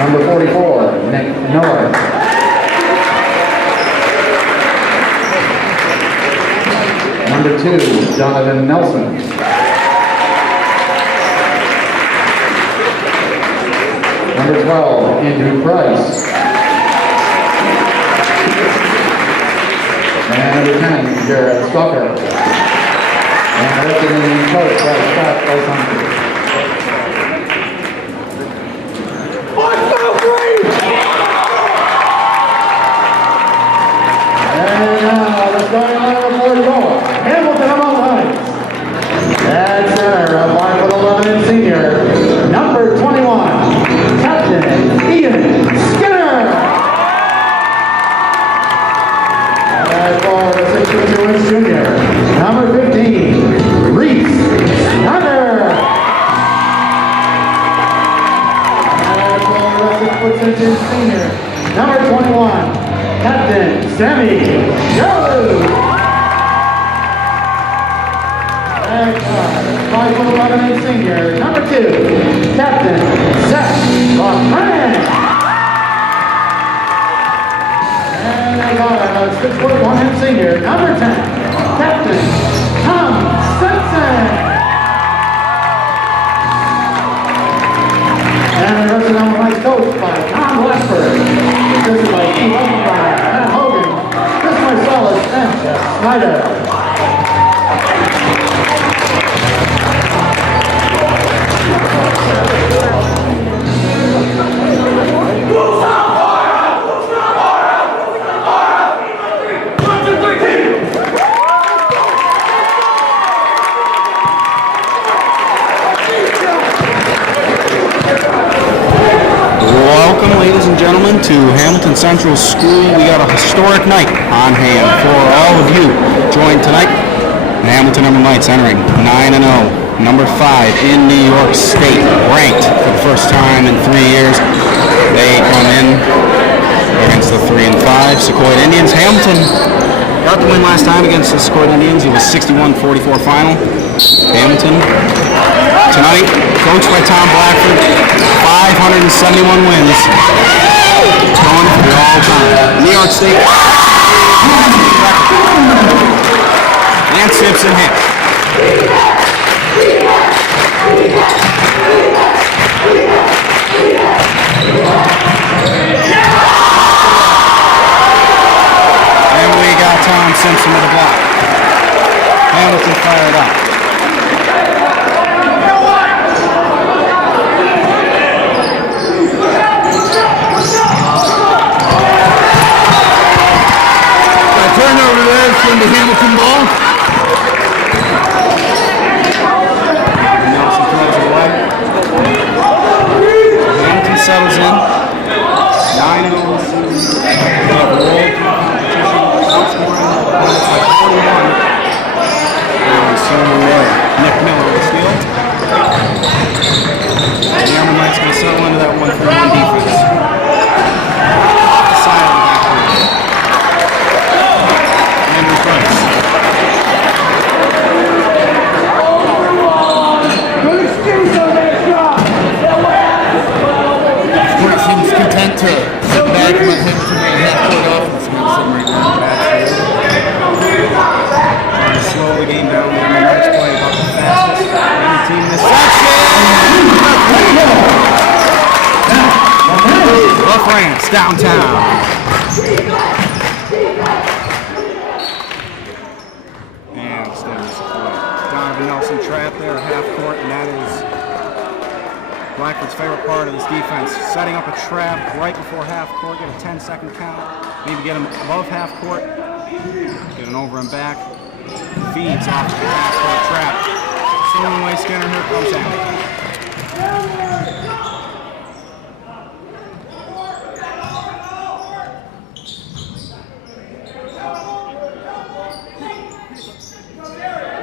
Number 44, Nick Miller. Number 2, Jonathan Nelson. Number 12, Andrew Price. And number 10, Jared Stalker. And representing coach by Scott Olson. And now the starting lineup for the goal. Hamilton of all times. At center, a 5'11" senior, number 21, Captain Ian Skinner. As for the 6'2" junior, number 15, Reese Snyder. As for the 6'6" senior, number 21, Captain Sammy Joe. And 5'11" senior, number 2, Captain Seth Buckman. And our 6'1" senior, number 10, Captain Tom Simpson. And the rest of them was coached by Tom Blackford. This is by Steve Openfire, Matt Hogan, Chris Marcellus, and Jeff Snyder. Welcome, ladies and gentlemen, to Hamilton Central School. We got a historic night on hand for all of you joined tonight. The Hamilton Emerald Knights entering 9-0, number 5 in New York State, ranked for the first time in 3 years. They come in against the 3 and 5 Sauquoit Indians. Hamilton got the win last time against the Sauquoit Indians. It was 61-44 final. Hamilton tonight, coached by Tom Blackford, 571 wins, going for the all-time New York State and Simpson hit. And we got Tom Simpson with a block. Hamilton fired up. Turnover there from the Hamilton ball. Nelson throws it away. Hamilton settles in. 9-0. They have rolled competition. It's like 41. And so Nick Miller with the steal. The Emerald Knights going to settle into that 1-3-1 defense. Seems content to sit back and let Hamilton run half-court offense against them right now. Slow the game down. The Knights play about the fastest any team this section. La France downtown. And stays Donovan Nelson trap there, half court, and that is Blackford's favorite part of this defense, setting up a trap right before half court, get a 10-second count, maybe get him above half court, get an over and back, feeds off the half court trap. Swinging away Skinner, here comes Hamilton.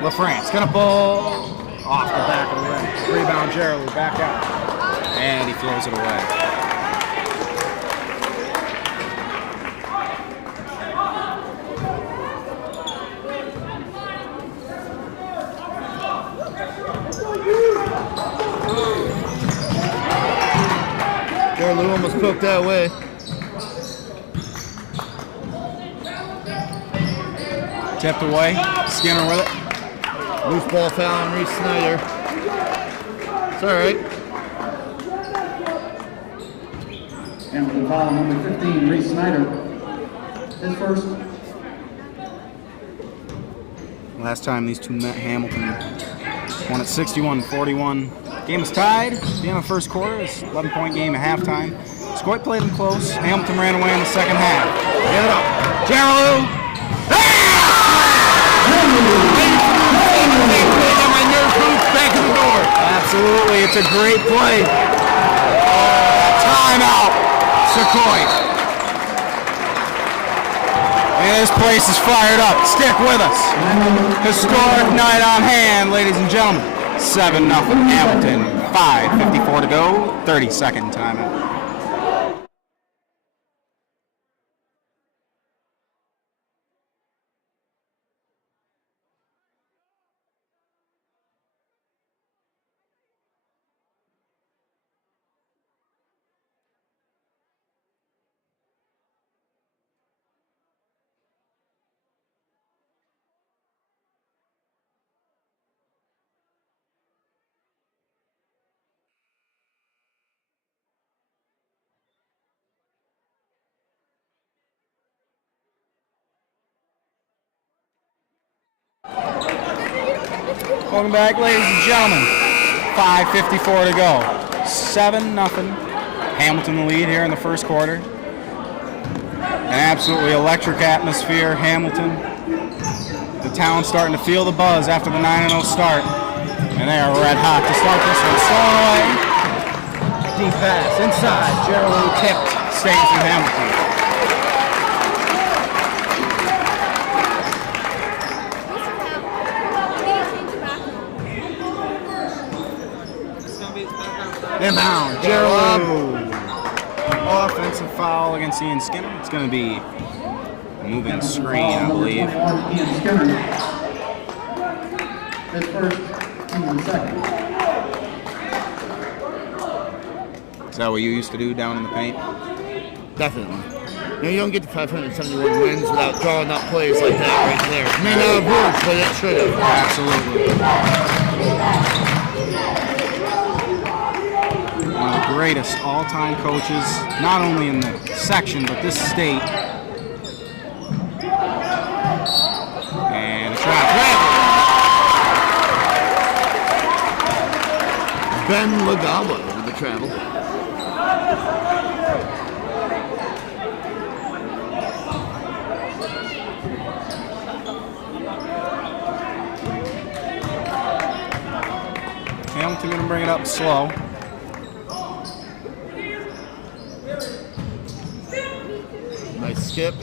LaFrance gonna pull off the back of the rim. Rebound, Gerald back out. And he throws it away. Gerald on the almost poked that away. Tipped away. Skinner with it. Loose ball foul on Reese Snyder. It's all right. Hamilton foul number 15, Reese Snyder. His first. Last time these two met, Hamilton won at 61-41. Game is tied. At the end of the first quarter, it's an 11-point game at halftime. Sauquoit played them close. Hamilton ran away in the second half. Get it up. Gerald! Back in the door. Absolutely, it's a great play. Timeout, Sauquoit. And this place is fired up. Stick with us. Historic night on hand, ladies and gentlemen. 7-0 Hamilton. 5:54 to go. 30-second timeout. Welcome back, ladies and gentlemen. 5:54 to go. 7-0. Hamilton the lead here in the first quarter. An absolutely electric atmosphere. Hamilton. The town's starting to feel the buzz after the 9-0 start. And they are red hot to start this one. Stolen away. Deep pass inside. Gerald tipped. Stays in Hamilton. Inbound, Gerald. Offensive foul against Ian Skinner. It's going to be a moving screen, I believe. Ian Skinner. His first, and second. Is that what you used to do down in the paint? Definitely. You know, you don't get to 571 wins without drawing up plays like that right there. It may not have worked, but it should have. Absolutely. One of the greatest all-time coaches, not only in the section, but this state. And a trap. Ben Lagawa with the travel. Hamilton going to bring it up slow. Nice skip.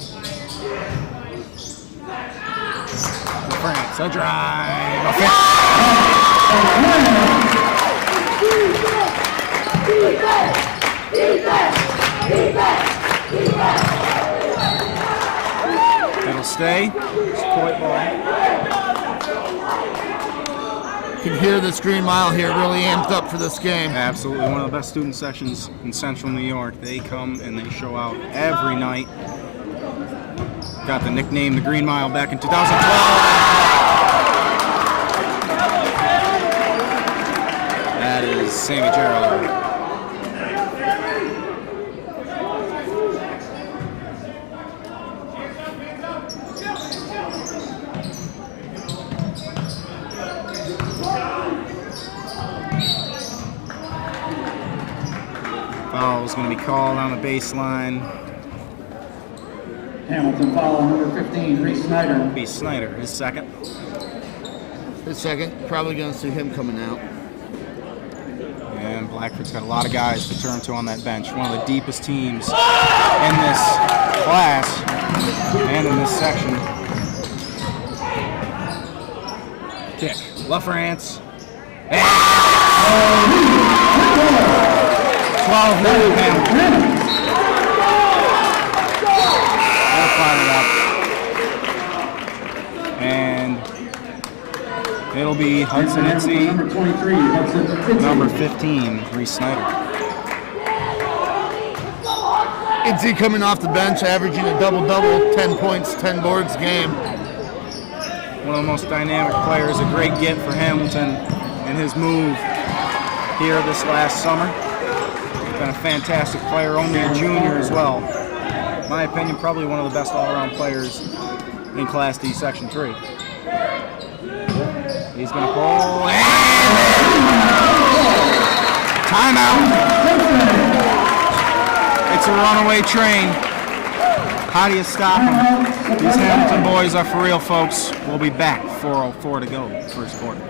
France, a drive. It'll stay. Sauquoit ball. You can hear this Green Mile here really amped up for this game. Absolutely, one of the best student sections in Central New York. They come and they show out every night. Got the nickname the Green Mile back in 2012. That is Sammy Gerald. Foul is going to be called on the baseline. Hamilton foul number 15, Reese Snyder. Be Snyder, his second. His second. Probably going to see him coming out. And Blackford's got a lot of guys to turn to on that bench. One of the deepest teams in this class and in this section. Kick. LaFrance. And 12-9 Hamilton. They'll fire it up. And it'll be Hudson Itzy. Number 23, Hudson Itzy. Number 15, Reese Snyder. Itzy coming off the bench, averaging a double-double, 10 points, 10 boards a game. One of the most dynamic players, a great get for Hamilton in his move here this last summer. Been a fantastic player, only a junior as well. In my opinion, probably one of the best all-around players in Class D Section 3. He's going to pull. Timeout. It's a runaway train. How do you stop them? These Hamilton boys are for real, folks. We'll be back. 4:04 to go, first quarter.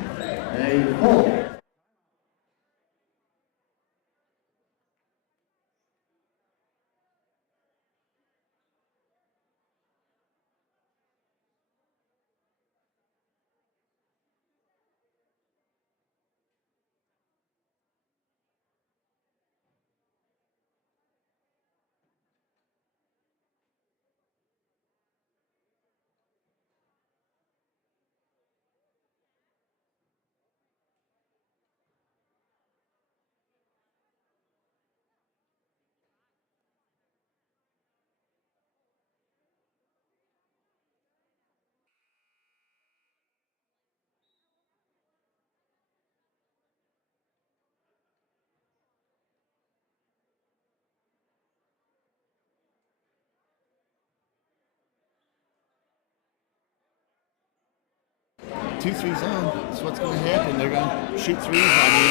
Two threes on. That's what's going to happen. They're going to shoot threes on you.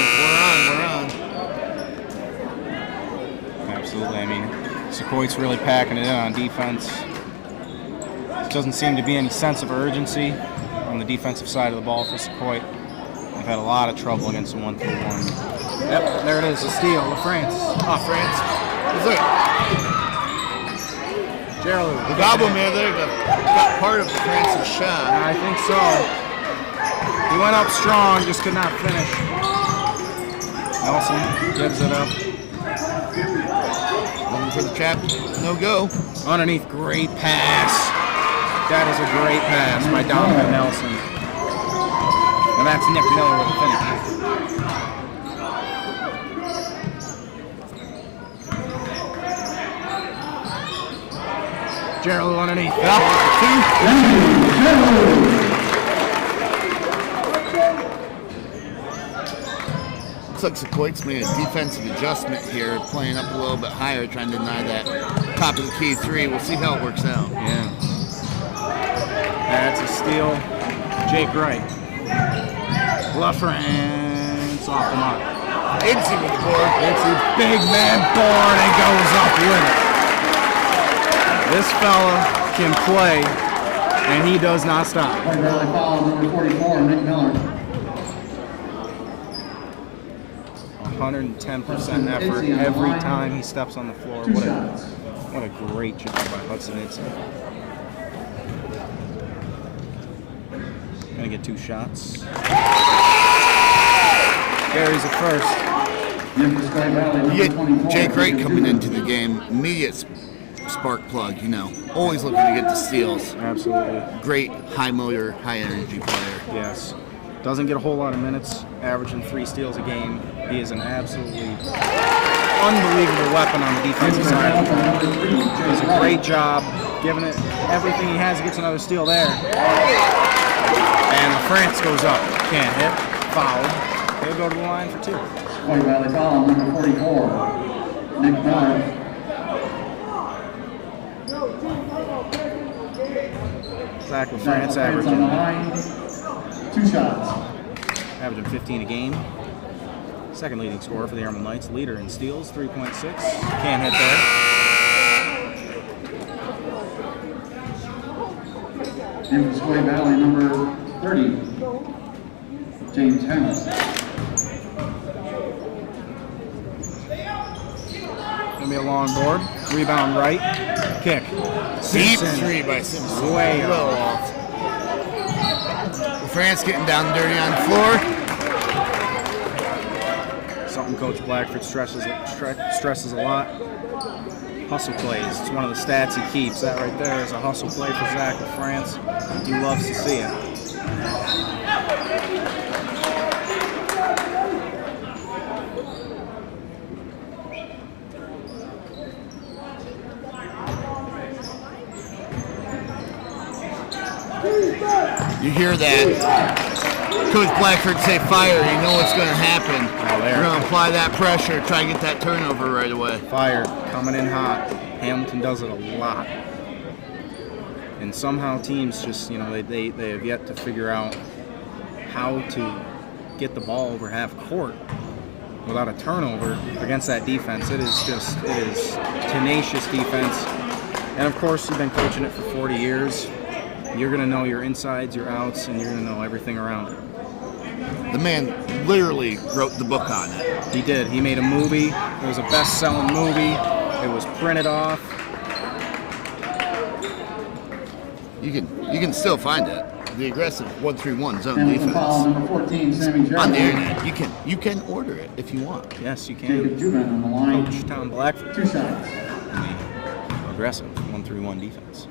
We're on. Absolutely. I mean, Sauquoit's really packing it in on defense. There doesn't seem to be any sense of urgency on the defensive side of the ball for Sauquoit. They've had a lot of trouble against the 1-3-1. Yep, there it is, a steal, LaFrance. Oh, France. Look. Gerald. The gobble man there got part of France's shot. I think so. He went up strong, just could not finish. Nelson gives it up. Looking for the trap. No go. Underneath, great pass. That is a great pass by Donovan Nelson. And that's Nick Miller with the finish. Gerald underneath. Looks like Sauquoit's made a defensive adjustment here, playing up a little bit higher, trying to deny that top of the key three. We'll see how it works out. Yeah. That's a steal. Jake Wright. LaFrance off the mark. Itzy with the board. Itzy, big man board, and goes up with it. This fella can play, and he does not stop. Foul number 44, Nick Miller. 110% effort every time he steps on the floor. What a great job by Hudson Itzy. Gonna get two shots. Gary's at first. You get Jake Wright coming into the game, immediate spark plug, you know. Always looking to get the steals. Absolutely. Great high motor, high energy player. Yes. Doesn't get a whole lot of minutes, averaging 3 steals a game. He is an absolutely unbelievable weapon on the defensive side. Does a great job, giving it everything he has. He gets another steal there. And France goes up. Can't hit. Fouled. He'll go to the line for 2. Sauquoit Valley foul number 44, Nick Miller. Zach with France on the line, 2 shots. averaging 15 a game. Second leading scorer for the Airman Knights. Leader in steals, 3.6. Can't hit there. And Sauquoit Valley number 30, James Hamilton. Gonna be a long board. Rebound right. Kick. Deep Simpson. 3 by Simpson. Way well off. France getting down dirty on the floor. Something Coach Blackford stresses a lot. Hustle plays. It's one of the stats he keeps. That right there is a hustle play for Zach of France. He loves to see it. You hear that? Coach Blackford say fire. You know what's going to happen. You're going to apply that pressure, try and get that turnover right away. Fire, coming in hot. Hamilton does it a lot. And somehow teams just, you know, they have yet to figure out how to get the ball over half court without a turnover against that defense. It is tenacious defense. And of course, you've been coaching it for 40 years. You're going to know your insides, your outs, and you're going to know everything around it. The man literally wrote the book on it. He did. He made a movie. It was a best-selling movie. It was printed off. You can still find it. The aggressive 1-3-1 zone Hamilton foul defense. number 14, Sammy Gerald. On the internet, you can order it if you want. Yes, you Jacob can. Jubin on the line. Coach Tom Blackford. 2 shots. Aggressive 1-3-1 defense.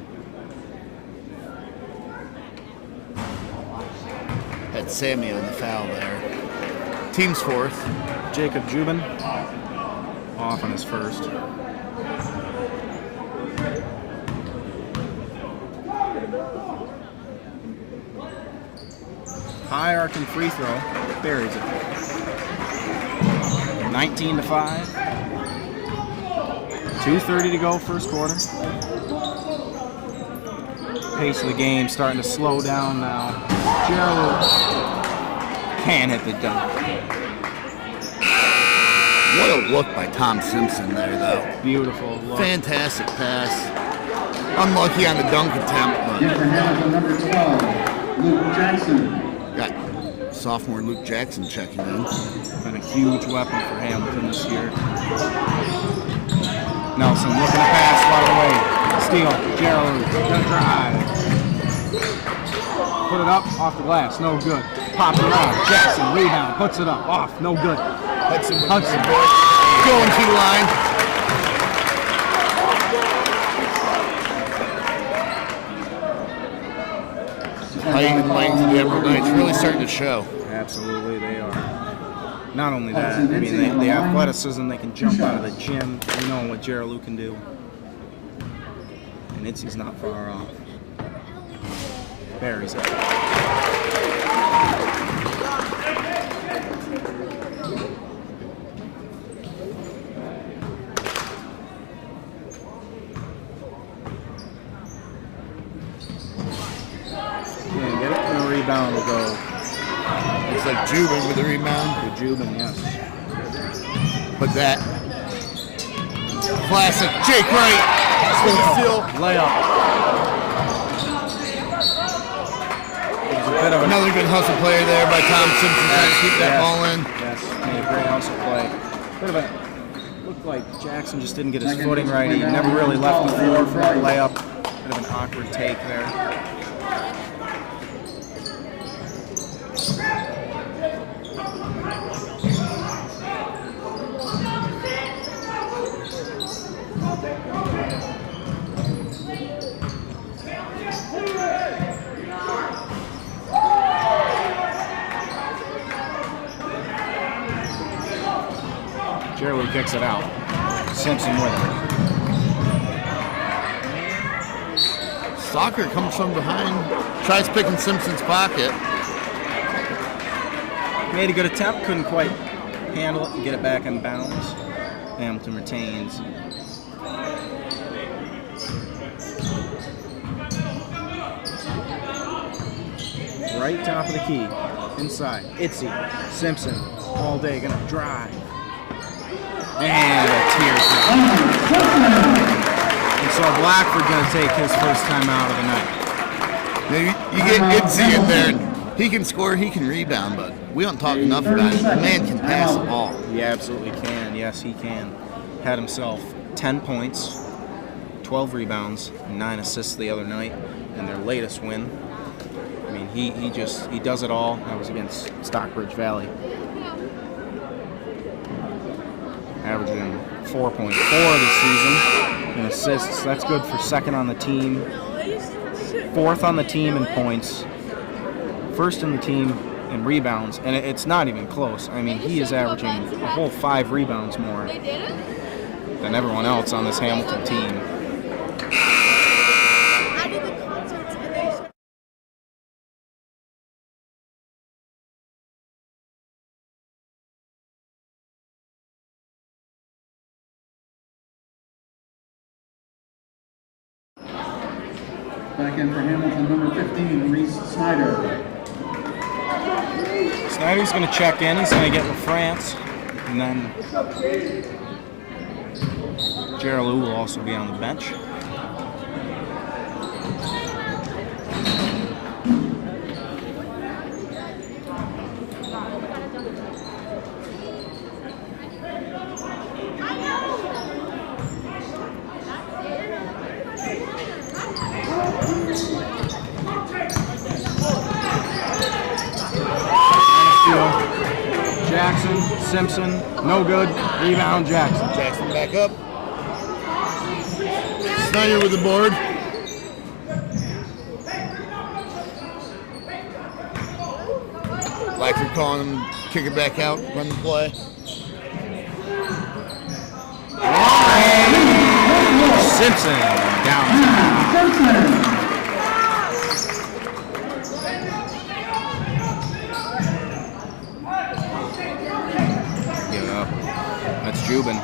Had Sammy on the foul there. Team's fourth. Jacob Jubin off on his first. High arcing free throw, buries it. 19-5. 2:30 to go, first quarter. Pace of the game starting to slow down now. Gerald can hit the dunk. What a look by Tom Simpson there, though. Beautiful look. Fantastic pass. Unlucky on the dunk attempt, In but for Hamilton number 12, Luke Jackson. got sophomore Luke Jackson checking in. Been a huge weapon for Hamilton this year. Nelson looking to pass right away. Steal. Gerald gonna drive. Put it up off the glass. No good. Pop it around. Jackson rebound. Puts it up. Off. No good. Hudson Hudson. going to the line. Height and length of the Emerald Knights really starting to show. Absolutely, they are. Not only that, I mean, the athleticism, they can jump out of the gym. You know what Gerald can do. And Itzy's not far off. Buries it. Yeah, get it, and a rebound will go. Looks like Jubin with the rebound. With Jubin, yes. But that classic Jake Wright. Still Layup. It was a bit of another good hustle player there by Tom Simpson trying to keep that ball in. Yes, made a great hustle play. Bit of a looked like Jackson just didn't get his footing right. He never really left the floor for a layup. Bit of an awkward take there. Gerald kicks it out. Simpson with it. Stalker comes from behind, tries picking Simpson's pocket. Made a good attempt, couldn't quite handle it and get it back in bounds. Hamilton retains. Right top of the key, inside. Itzy, Simpson, all day gonna drive. And a tears. And so Blackford gonna take his first time out of the night. You get Itzy in there, and he can score, he can rebound, but we don't talk enough about it. The man can pass the ball. He absolutely can. Yes, he can. Had himself 10 points, 12 rebounds, 9 assists the other night in their latest win. I mean, he does it all. That was against Stockbridge Valley. Averaging 4.4 this season in assists. That's good for second on the team, fourth on the team in points, first in the team in rebounds, and it's not even close. I mean, he is averaging a whole 5 rebounds more than everyone else on this Hamilton team. Back in for Hamilton, number 15, Reese Snyder. Snyder's going to check in. He's going to get with France. And then Gerald will also be on the bench. Jackson, Simpson, no good. Rebound, Jackson. Jackson back up. Snyder with the board. Blackford calling him, kick it back out, run the play. Simpson down. That's Jubin.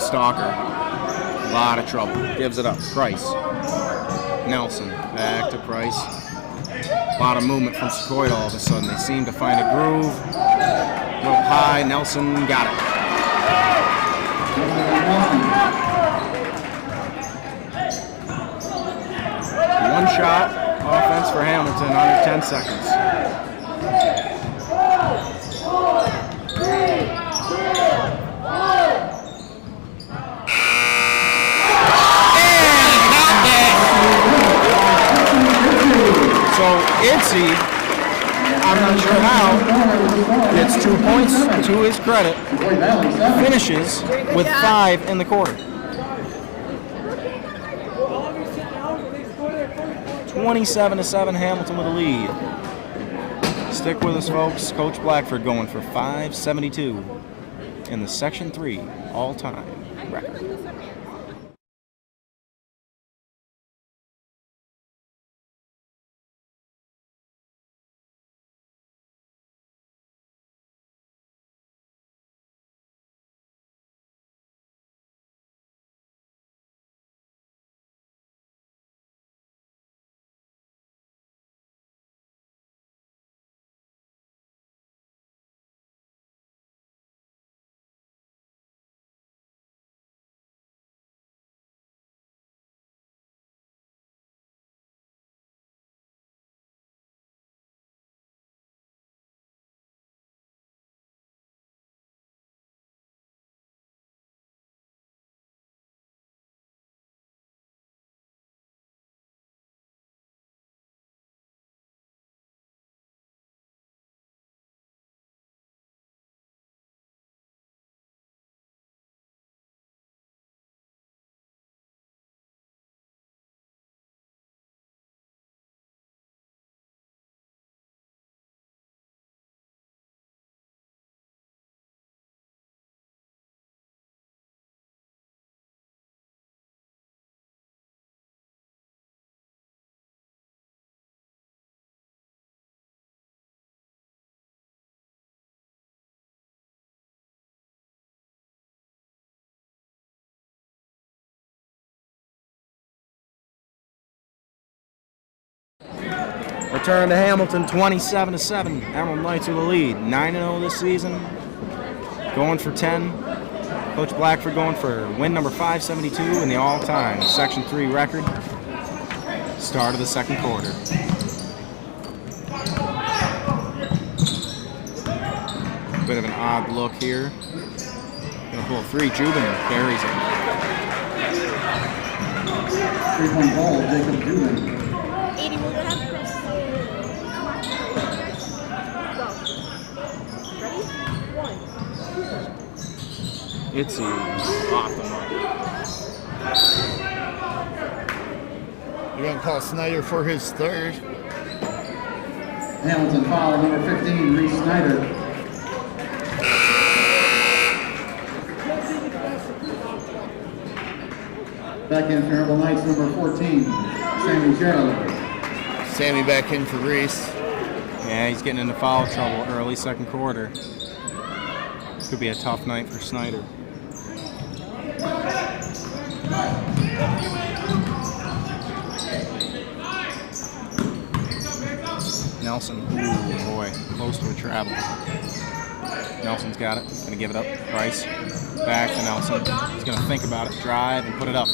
Stalker. A lot of trouble. Gives it up. Price. Nelson. Back to Price. A lot of movement from Sauquoit all of a sudden. They seem to find a groove. A little high. Nelson got it. One shot. Offense for Hamilton under 10 seconds. So Itzy, I'm not sure how, gets 2 points to his credit, finishes with 5 in the quarter. 27-7 Hamilton with a lead. Stick with us, folks. Coach Blackford going for 572 in the Section 3 all-time record. Return to Hamilton, 27-7. Emerald Knights with the lead. 9-0 this season. Going for 10. Coach Blackford going for win number 572 in the all-time Section 3 record. Start of the second quarter. Bit of an odd look here. Gonna pull a 3. Jubin buries it. 3-point ball, Jacob Jubin. It's off the mark. You're going to call Snyder for his third. Hamilton foul, number 15, Reese Snyder. Back in for Emerald Knights, number 14, Sammy Gerald. Sammy back in for Reese. Yeah, he's getting into foul trouble early second quarter. Could be a tough night for Snyder. Nelson. Ooh, boy. Close to a travel. Nelson's got it. Going to give it up. Price. Back to Nelson. He's going to think about it. Drive and put it up.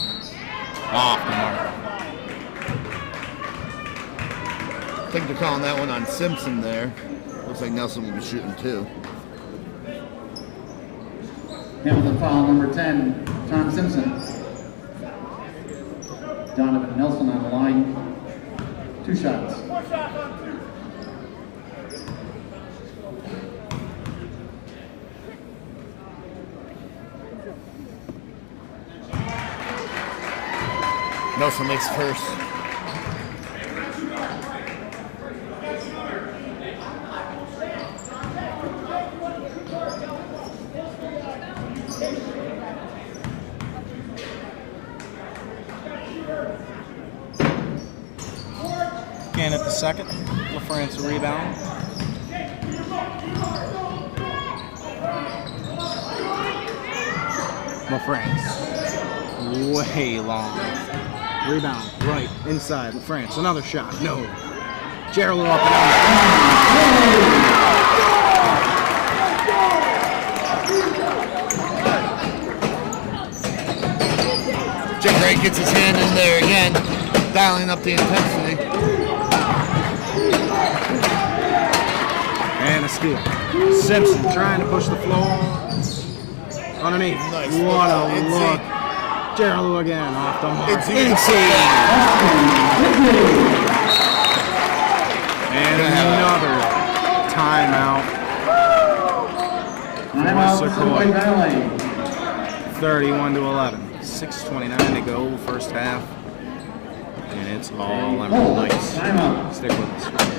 Off the mark. I think they're calling that one on Simpson there. Looks like Nelson will be shooting too. Hamilton foul number 10, Tom Simpson. Donovan Nelson on the line. 2 shots. Nelson makes first. Again at the second. LaFrance a rebound. LaFrance. Way long. Rebound. Right. Inside. LaFrance. Another shot. No. Gerald up and under. Jake Wright gets his hand in there again, dialing up the intensity. And a steal. Simpson trying to push the floor. Underneath. Nice. What a look. Gerald again off the mark. And another timeout. For Sauquoit. 31-11. 6:29 to go, first half. And it's all Emerald Knights. Stick with us.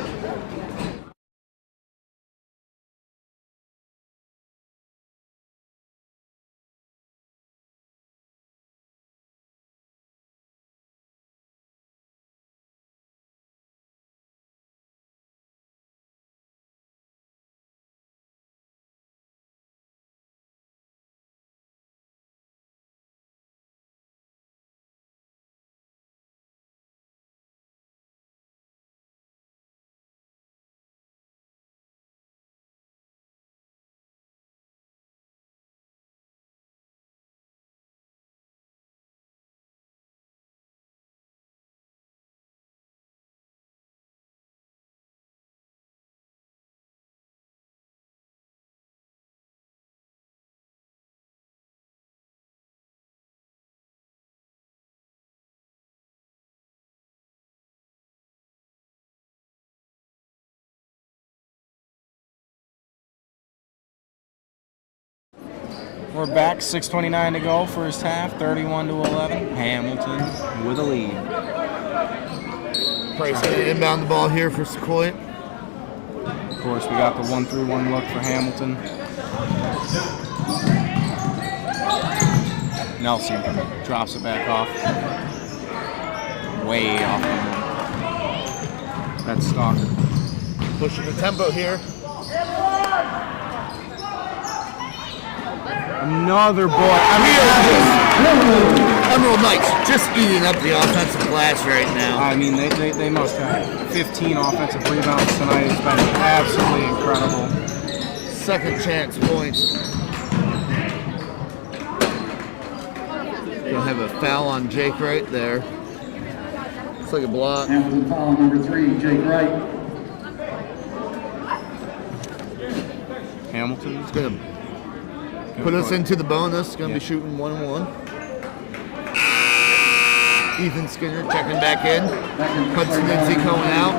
We're back, 6:29 to go, first half, 31-11. Hamilton with a lead. Price going to inbound the ball here for Sauquoit. Of course, we got the 1-3-1 look for Hamilton. Nelson drops it back off. Way off the mark. That's Stalker. Pushing the tempo here. Another boy. Emerald Knights just eating up the offensive glass right now. I mean, they must have 15 offensive rebounds tonight. It's been absolutely incredible. Second chance points. Gonna have a foul on Jake right there. Looks like a block. Hamilton foul number 3, Jake Wright. Hamilton's Gonna put us into the bonus. Gonna be shooting 1-1. Ethan Skinner checking back in. Hudson Lindsay coming out.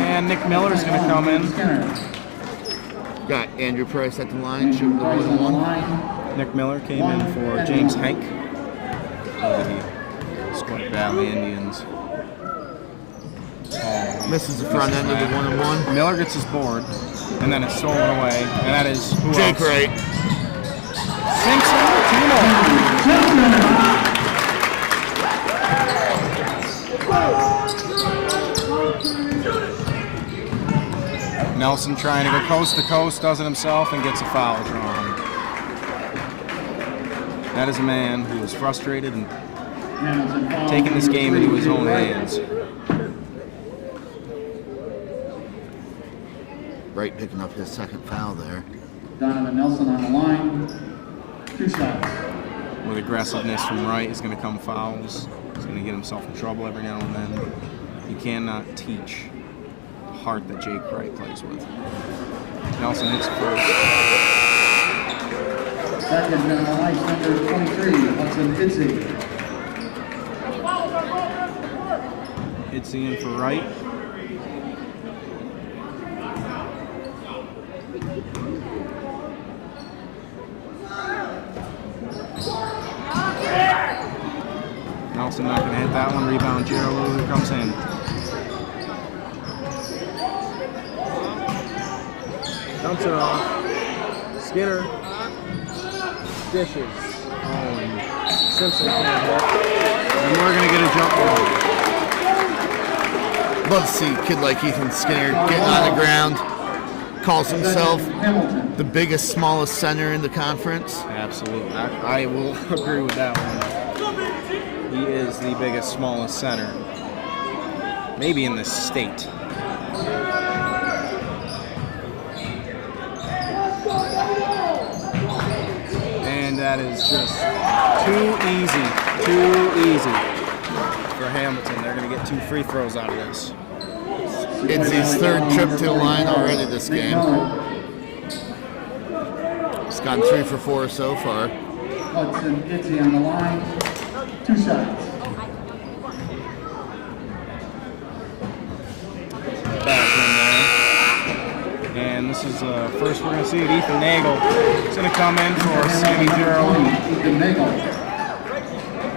And Nick Miller's going to come in. Got Andrew Price at the line, shooting the 1-1. Nick Miller came in for James Hank of the Sauquoit Valley Indians. Misses the front end of the 1-1. Miller gets his board, and then it's stolen away, and that is who Jake else? Wright. Simpson, Nelson trying to go coast to coast, does it himself, and gets a foul drawn. That is a man who is frustrated and taking this game into his own hands. Wright picking up his second foul there. Donovan Nelson on the line. 2 shots. With aggressiveness from Wright is going to come fouls. He's going to get himself in trouble every now and then. You cannot teach the heart that Jake Wright plays with. Nelson hits first. Second on the ice, number 23, Hudson Itzy. Itzy in for Wright. Nelson not going to hit that one. Rebound, Gerald Luther comes in. Dumps it off. Skinner. Dishes. Simpson can't hit. And we're going to get a jump ball. Love to see a kid like Ethan Skinner getting on the ground. Calls himself the biggest, smallest center in the conference. Absolutely. I will agree with that one. He is the biggest, smallest center. Maybe in the state. And that is just too easy for Hamilton. They're going to get 2 free throws out of this. It's his third trip to the line already this game. He's gotten 3 for 4 so far. Hudson Itzy on the line. 2 shots. Back in there. And this is first we're going to see it. Ethan Nagel is going to come in for Sammy Gerald. Ethan Nagel.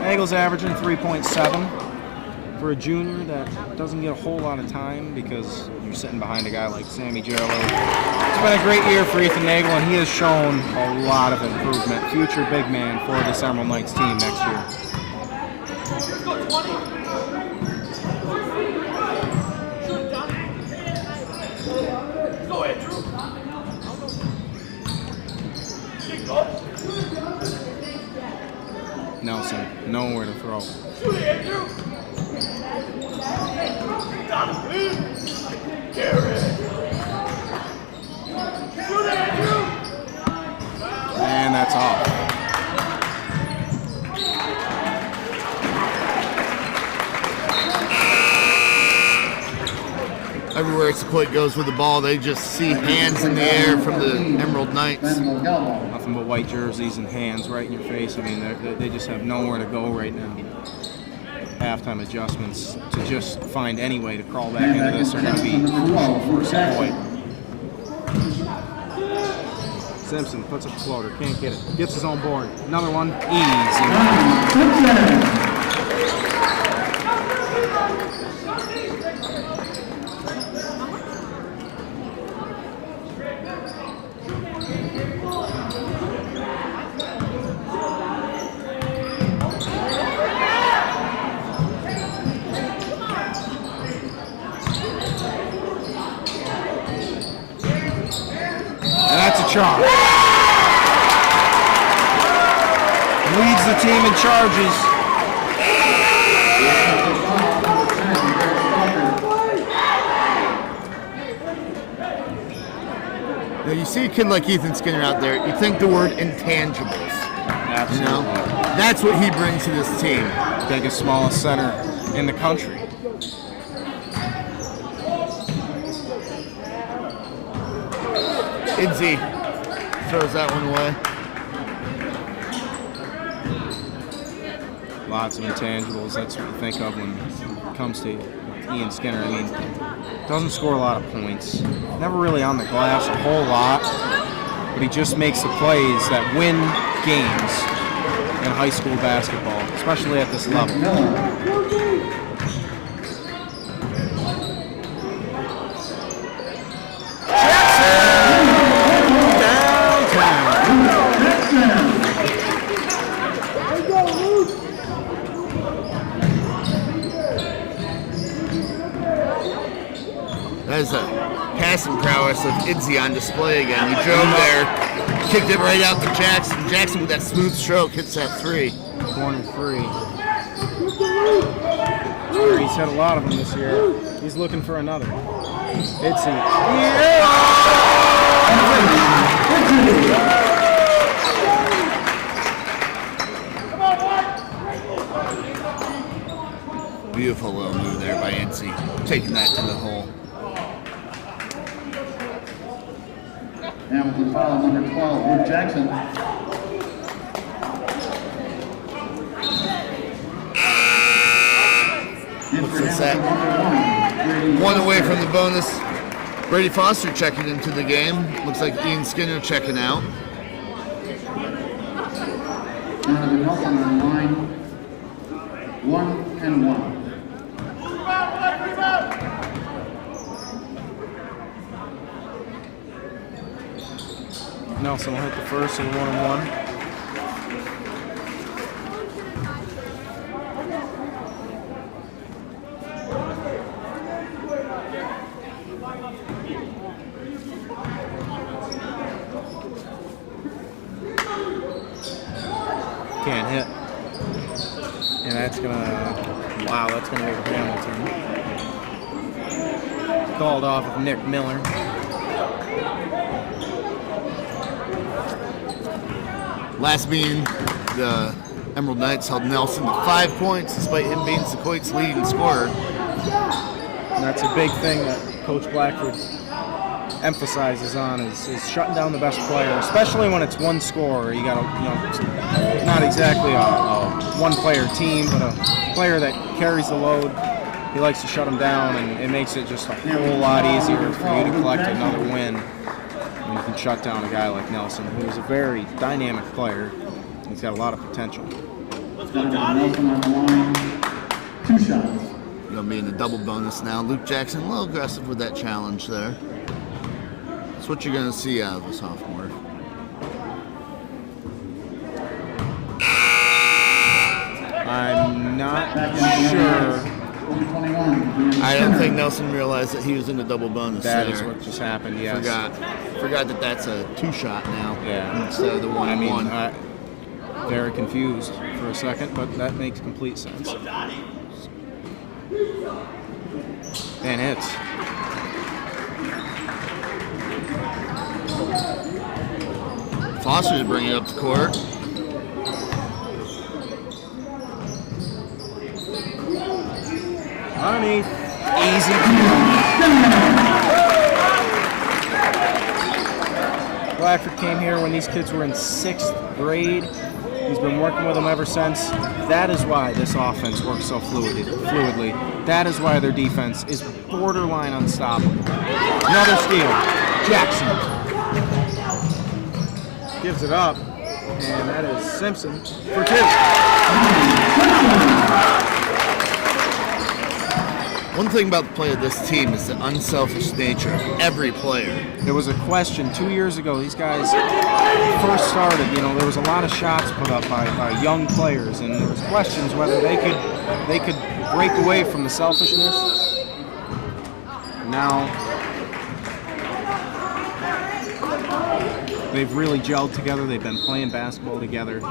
Nagel's averaging 3.7 for a junior. That doesn't get a whole lot of time because you're sitting behind a guy like Sammy Gerald. It's been a great year for Ethan Nagel, and he has shown a lot of improvement. Future big man for this Emerald Knights team next year. Nelson, nowhere to throw. And that's off. Everywhere Sauquoit goes with the ball, they just see hands in the air from the Emerald Knights. Nothing but white jerseys and hands right in your face. I mean, they just have nowhere to go right now. Halftime adjustments to just find any way to crawl back into this are going to be crucial for Sauquoit. Simpson puts up a floater, can't get it. Gets his own board. Another one, easy. Charge. Leads the team in charges. Now you see a kid like Ethan Skinner out there, you think the word intangibles. Absolutely. You know? That's what he brings to this team. Biggest, smallest center in the country. Itzy throws that one away. Lots of intangibles. That's what you think of when it comes to Ian Skinner. I mean, doesn't score a lot of points. Never really on the glass a whole lot. But he just makes the plays that win games in high school basketball, especially at this level. That is a passing prowess of Itzy on display again. He drove there, kicked it right out to Jackson. Jackson with that smooth stroke hits that 3. Corner 3. He's had a lot of them this year. He's looking for another. It's Beautiful little move there by Incy, taking that to the hole. Hamilton foul number 12, Luke Jackson. Looks like that. One away from the bonus. Brady Foster checking into the game. Looks like Ian Skinner checking out. Jonathan Nelson on line 1 and 1. Nelson will hit the first and 1-1. Can't hit. And that's gonna, wow, that's gonna go to Hamilton. Called off of Nick Miller. Last meeting, the Emerald Knights held Nelson to 5 points despite him being Sauquoit's leading scorer. And that's a big thing that Coach Blackford emphasizes on is shutting down the best player, especially when it's one scorer. You got to, not exactly a one-player team, but a player that carries the load. He likes to shut him down, and it makes it just a whole lot easier for you to collect another win when you can shut down a guy like Nelson, who is a very dynamic player. He's got a lot of potential. Nelson on the line, 2 shots. Going to be in the double bonus now. Luke Jackson a little aggressive with that challenge there. That's what you're going to see out of a sophomore. I'm not sure. I don't think Nelson realized that he was in the double bonus. That is what just happened, yes. Forgot that that's a 2-shot now. Yeah. Instead of the 1-1. I mean, very confused for a second, but that makes complete sense. And hits. Foster's bringing it up to court. Underneath. Easy. Blackford came here when these kids were in 6th grade. He's been working with them ever since. That is why this offense works so fluidly. That is why their defense is borderline unstoppable. Another steal. Jackson gives it up, and that is Simpson for 2. One thing about the play of this team is the unselfish nature of every player. There was a question 2 years ago. These guys first started, there was a lot of shots put up by young players, and there was questions whether they could break away from the selfishness. Now they've really gelled together. They've been playing basketball together 8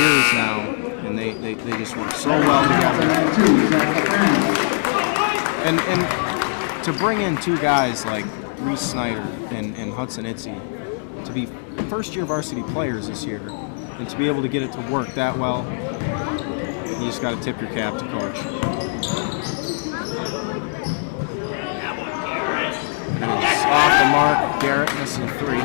years now, and they just work so well together. And to bring in 2 guys like Reese Snyder and Hudson Itzy to be first-year varsity players this year, and to be able to get it to work that well, you just got to tip your cap to Coach. And it's off the mark. Garrett missing 3.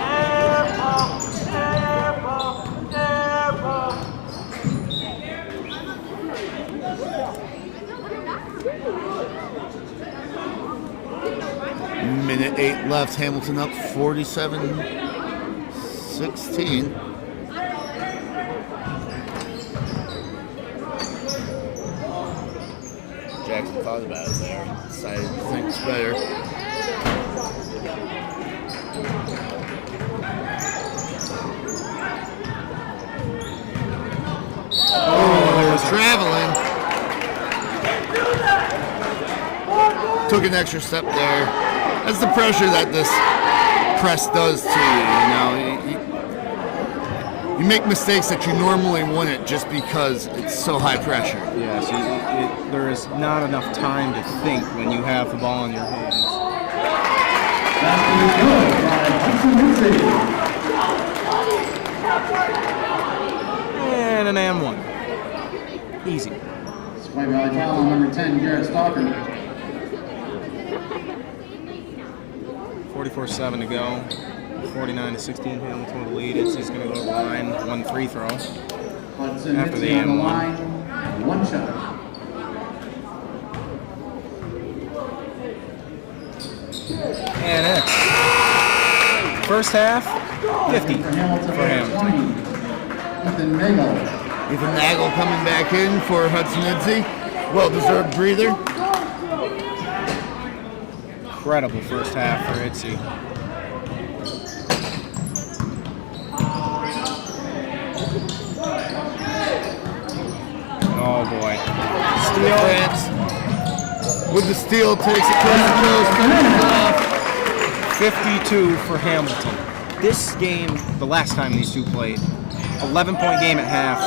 Minute 8 left. Hamilton up 47-16. Jackson thought about it there. Decided to think it's better. Oh, traveling. Took an extra step there. That's the pressure that this press does to you. You make mistakes that you normally wouldn't just because it's so high pressure. Yes, there is not enough time to think when you have the ball in your hands. And an and one. Easy. Sauquoit Valley foul on number 10, Garrett Stalker. 44-7 to go. 49-16, Hamilton with the lead. It's just going to go to the line. 1 free throw. Hudson After the Mitzi on and the one. line, 1 shot. And it's first half, 50 For Hamilton, for Hamilton. 20. Ethan Nagel. Ethan Nagel coming back in for Hudson Itzy. Well-deserved breather. Incredible first half for Itzy. Oh boy. Steal. France with the steal, takes it close to 52 for Hamilton. This game, the last time these two played, 11-point game at half.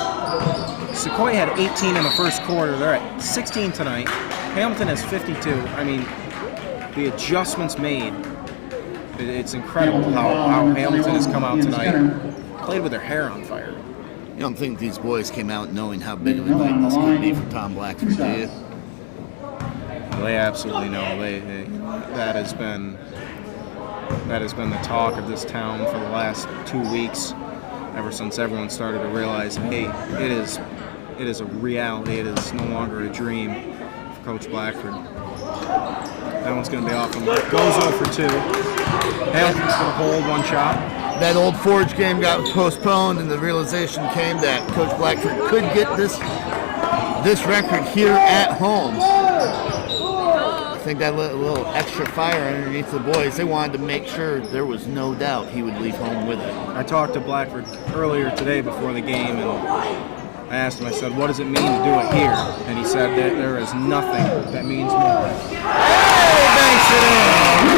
Sauquoit had 18 in the first quarter. They're at 16 tonight. Hamilton has 52. I mean, the adjustments made. It's incredible how Hamilton has come out tonight. Played with their hair on fire. You don't think these boys came out knowing how big of a night this could be for Tom Blackford, do you? They absolutely know. That has been the talk of this town for the last 2 weeks, ever since everyone started to realize, hey, it is a reality. It is no longer a dream for Coach Blackford. That one's going to be off the mark. Goes 0 for 2. Hamilton's going to hold 1 shot. That Old Forge game got postponed, and the realization came that Coach Blackford could get this record here at home. I think that lit a little extra fire underneath the boys. They wanted to make sure there was no doubt he would leave home with it. I talked to Blackford earlier today before the game, and I asked him, I said, what does it mean to do it here? And he said that there is nothing that means more. Oh, banks it in!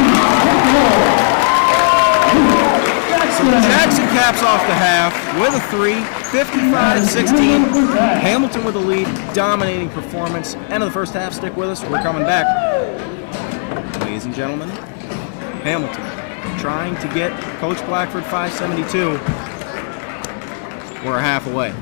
So Jackson caps off the half with a 3, 55-16. Hamilton with the lead, dominating performance. End of the first half, stick with us, we're coming back. Ladies and gentlemen, Hamilton trying to get Coach Blackford 572. We're a half away.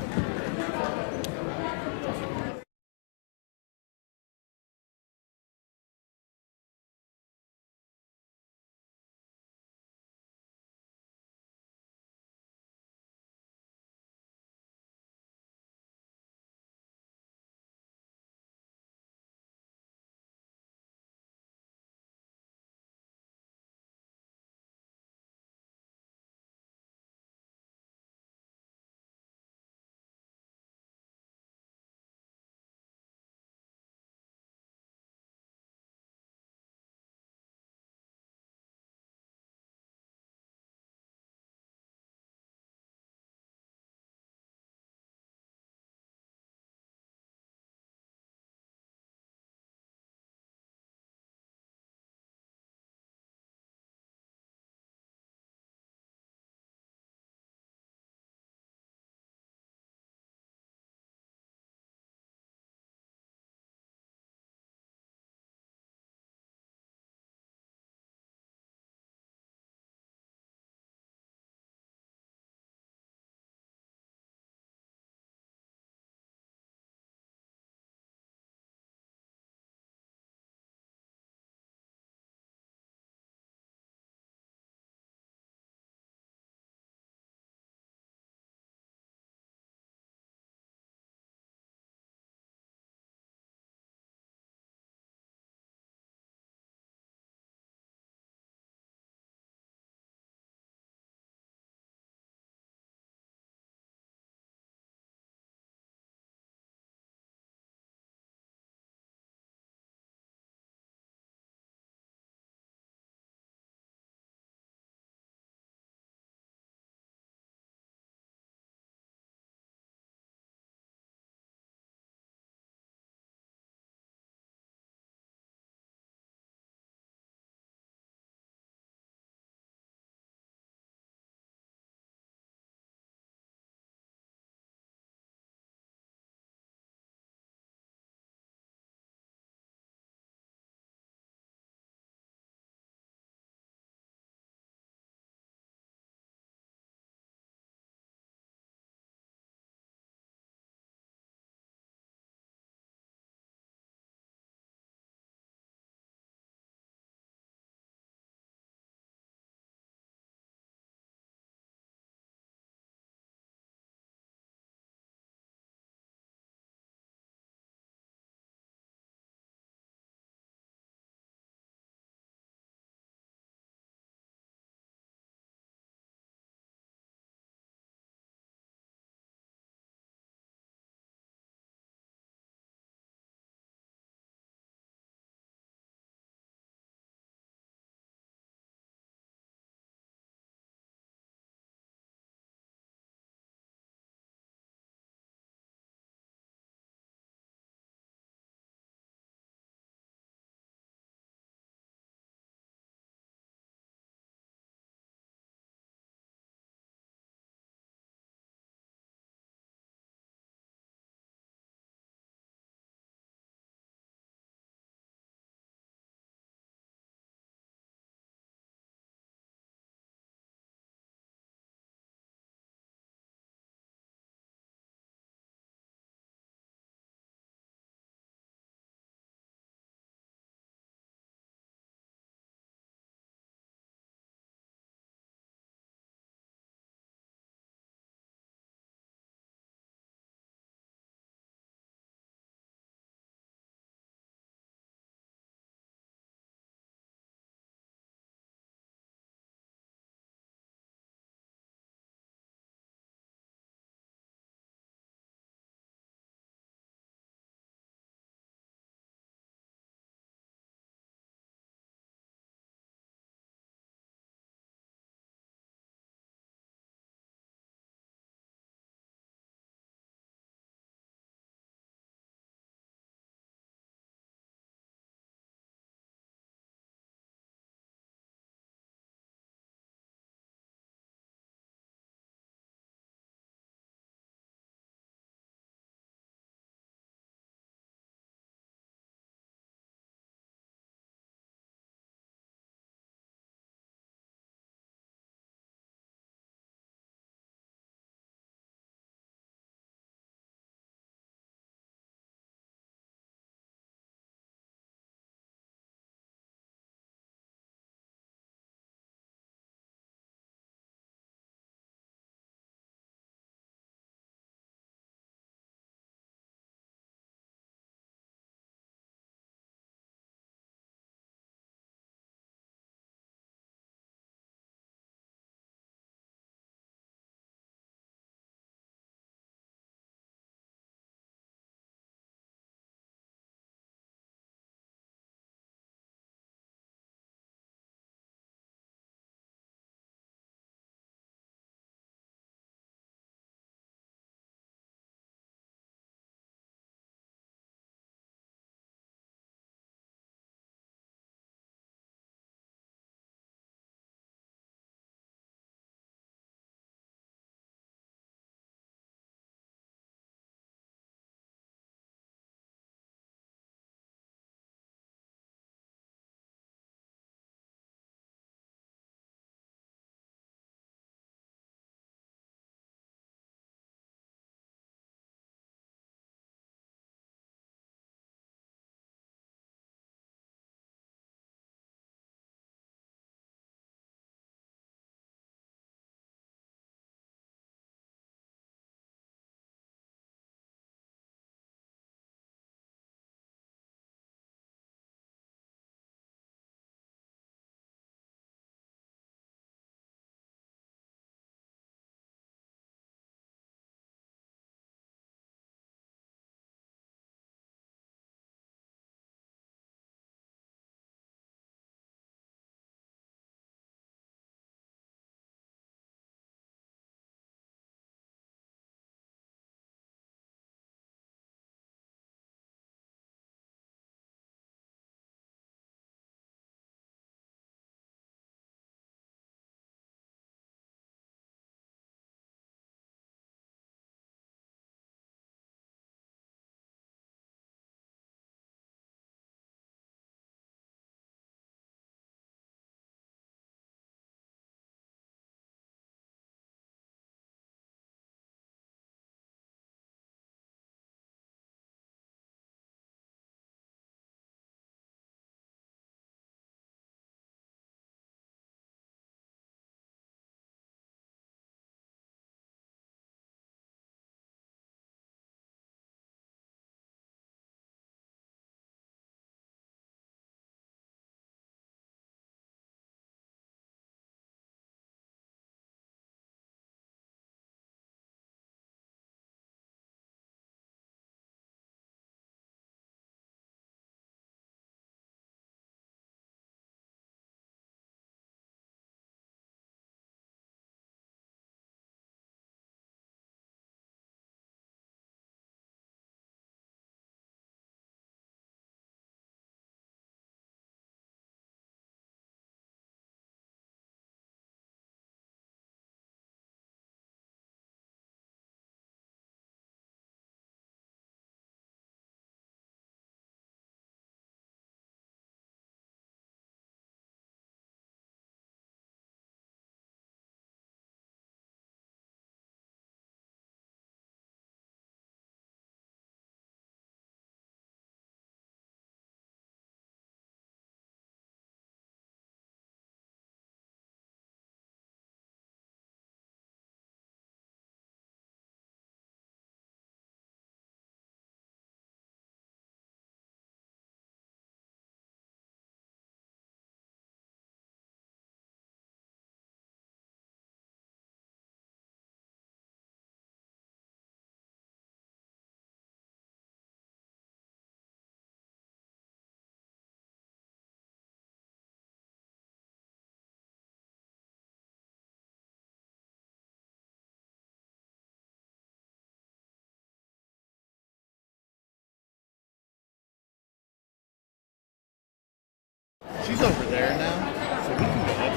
She's over there now, so we can go ahead.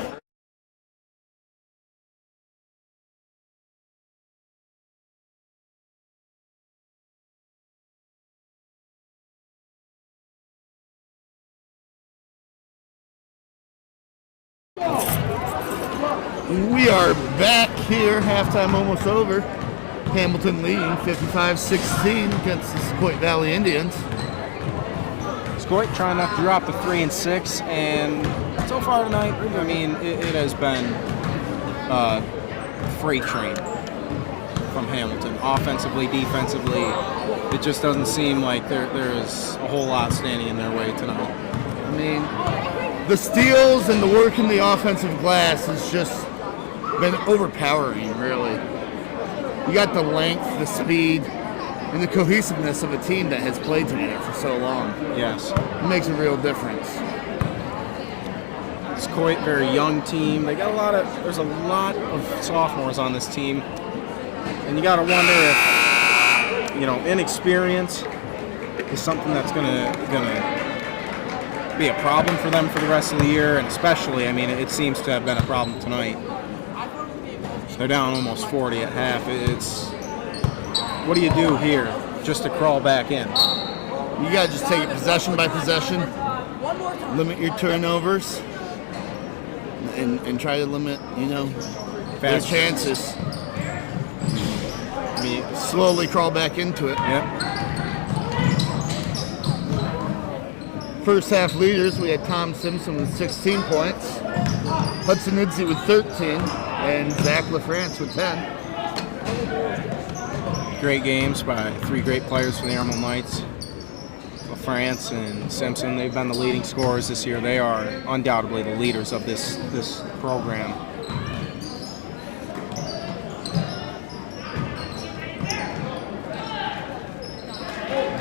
We are back here, halftime almost over. Hamilton leading 55-16 against the Sauquoit Valley Indians. Sauquoit trying not to drop the 3 and 6, and so far tonight, I mean, it has been a freight train from Hamilton. Offensively, defensively, it just doesn't seem like there's a whole lot standing in their way tonight. I mean, the steals and the work in the offensive glass has just been overpowering, really. You got the length, the speed, and the cohesiveness of a team that has played together for so long. Yes. It makes a real difference. Sauquoit, very young team. They got there's a lot of sophomores on this team. And you got to wonder if, inexperience is something that's gonna be a problem for them for the rest of the year, and especially, I mean, it seems to have been a problem tonight. They're down almost 40 at half. What do you do here just to crawl back in? You got to just take it possession by possession, limit your turnovers, and try to limit, their chances. I mean, slowly crawl back into it. Yep. First half leaders, we had Tom Simpson with 16 points, Hudson Idzy with 13, and Zach LaFrance with 10. Great games by 3 great players for the Emerald Knights. LaFrance and Simpson, they've been the leading scorers this year. They are undoubtedly the leaders of this program.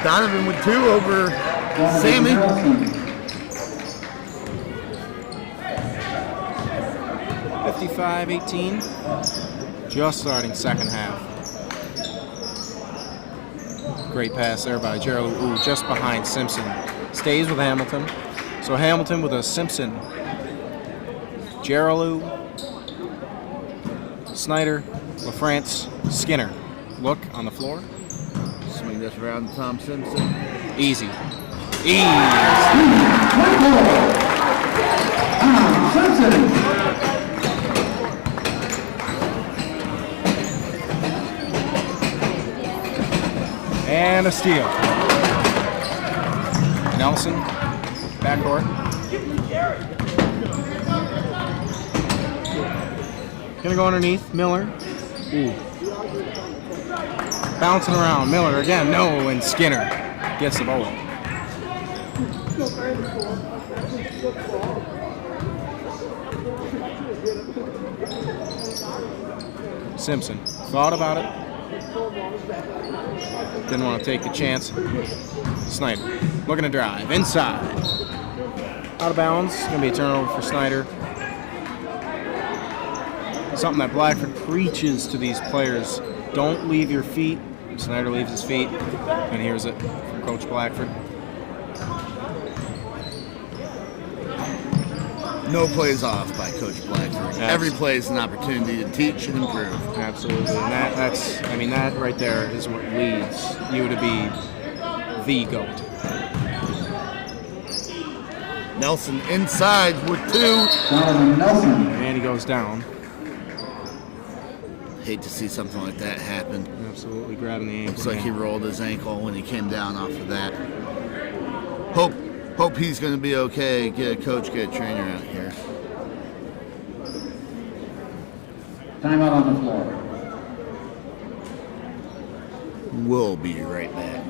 Donovan with 2 over Sammy. $55-18. Just starting second half. Great pass there by Gerald just behind Simpson. Stays with Hamilton. So Hamilton with a Simpson, Gerald, Snyder, LaFrance, Skinner. Look on the floor. Swing this around to Tom Simpson. Easy. And a steal. Nelson, backcourt. Gonna go underneath, Miller. Ooh. Bouncing around, Miller again, no, and Skinner gets the ball. Simpson thought about it. Didn't want to take the chance. Snyder looking to drive inside. Out of bounds. It's going to be a turnover for Snyder. Something that Blackford preaches to these players. Don't leave your feet. Snyder leaves his feet. And here's it from Coach Blackford. No plays off by Coach Blackford. Absolutely. Every play is an opportunity to teach and improve. Absolutely. And that right there is what leads you to be the GOAT. Nelson inside with 2. And he goes down. Hate to see something like that happen. Absolutely grabbing the ankle. Looks like he rolled his ankle when he came down off of that. Hope he's going to be okay. Get a coach, get a trainer out here. Timeout on the floor. We'll be right back.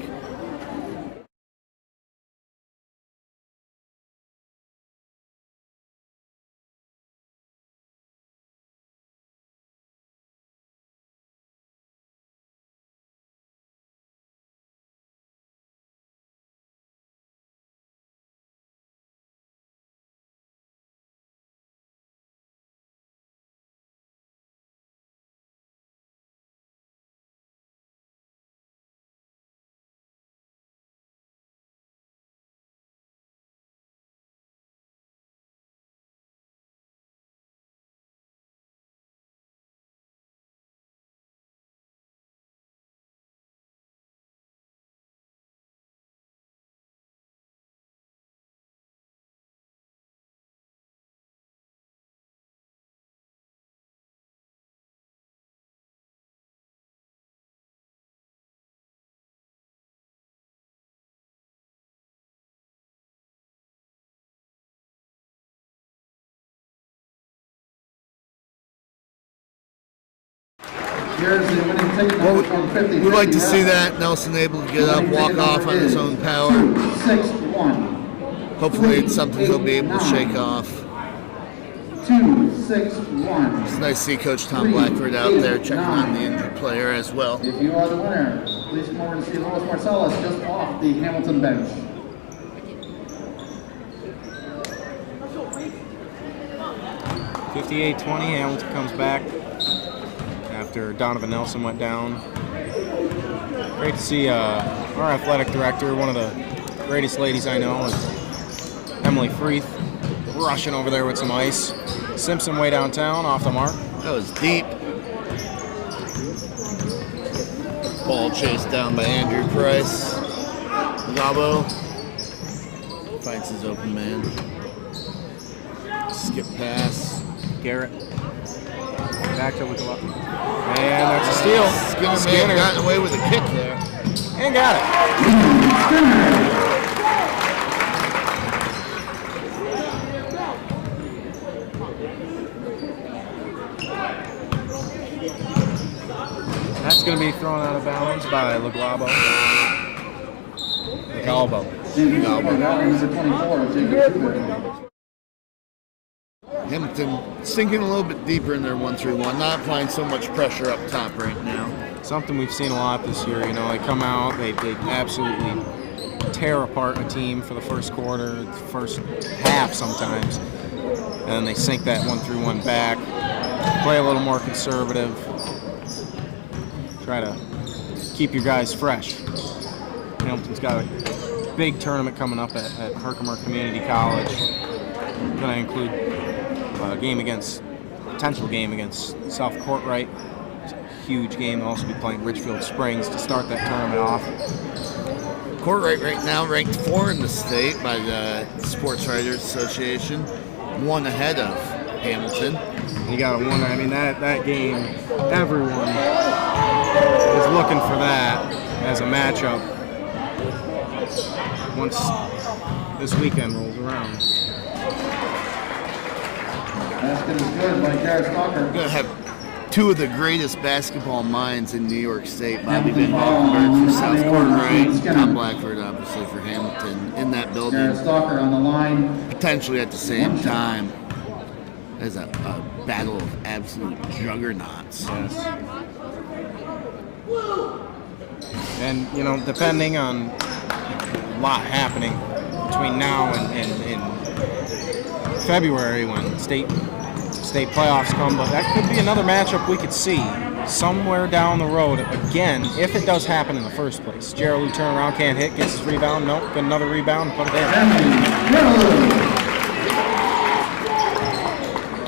Here's the winning ticket Well, number from 50. we'd like to see that. Nelson able to get up, walk off on his own power. 261. Hopefully it's something he'll be able to shake off. 261. It's nice to see Coach Tom Blackford out there checking on the injured player as well. If you are the winner, please come over to see Louis Marcellus just off the Hamilton bench. $58-20, Hamilton comes back after Donovan Nelson went down. Great to see our athletic director, one of the greatest ladies I know, is Emily Freeth, rushing over there with some ice. Simpson way downtown, off the mark. That was deep. Ball chased down by Andrew Price. Gabo finds his open man. Skip pass. Garrett. Back to Wicklow. And that's a steal. Skinner may have gotten away with a kick there. And got it. That's going to be thrown out of bounds by Legalbo. Hamilton sinking a little bit deeper in their 1-3-1, not applying so much pressure up top right now. Something we've seen a lot this year. You know, they come out, they absolutely tear apart a team for the first quarter, first half sometimes, and then they sink that 1-3-1 back, play a little more conservative, try to keep your guys fresh. Hamilton's got a big tournament coming up at Herkimer Community College. Going to include a potential game against Sauquoit. It's a huge game. They'll also be playing Richfield Springs to start that tournament off. Courtright right now ranked 4 in the state by the Sports Writers Association, 1 ahead of Hamilton. You got to wonder, I mean, that game, everyone is looking for that as a matchup once this weekend rolls around. Basket is good by Garrett Stalker. We're going to have 2 of the greatest basketball minds in New York State, Bobby Van Valkenburg for South Courtright, Tom Blackford obviously for Hamilton, in that building. Garrett Stalker on the line. Potentially at the same time. There's a battle of absolute juggernauts. Yes. And, you know, depending on a lot happening between now and February when state playoffs come, but that could be another matchup we could see somewhere down the road again, if it does happen in the first place. Gerald, who turn around, can't hit, gets his rebound, nope, get another rebound, put it in.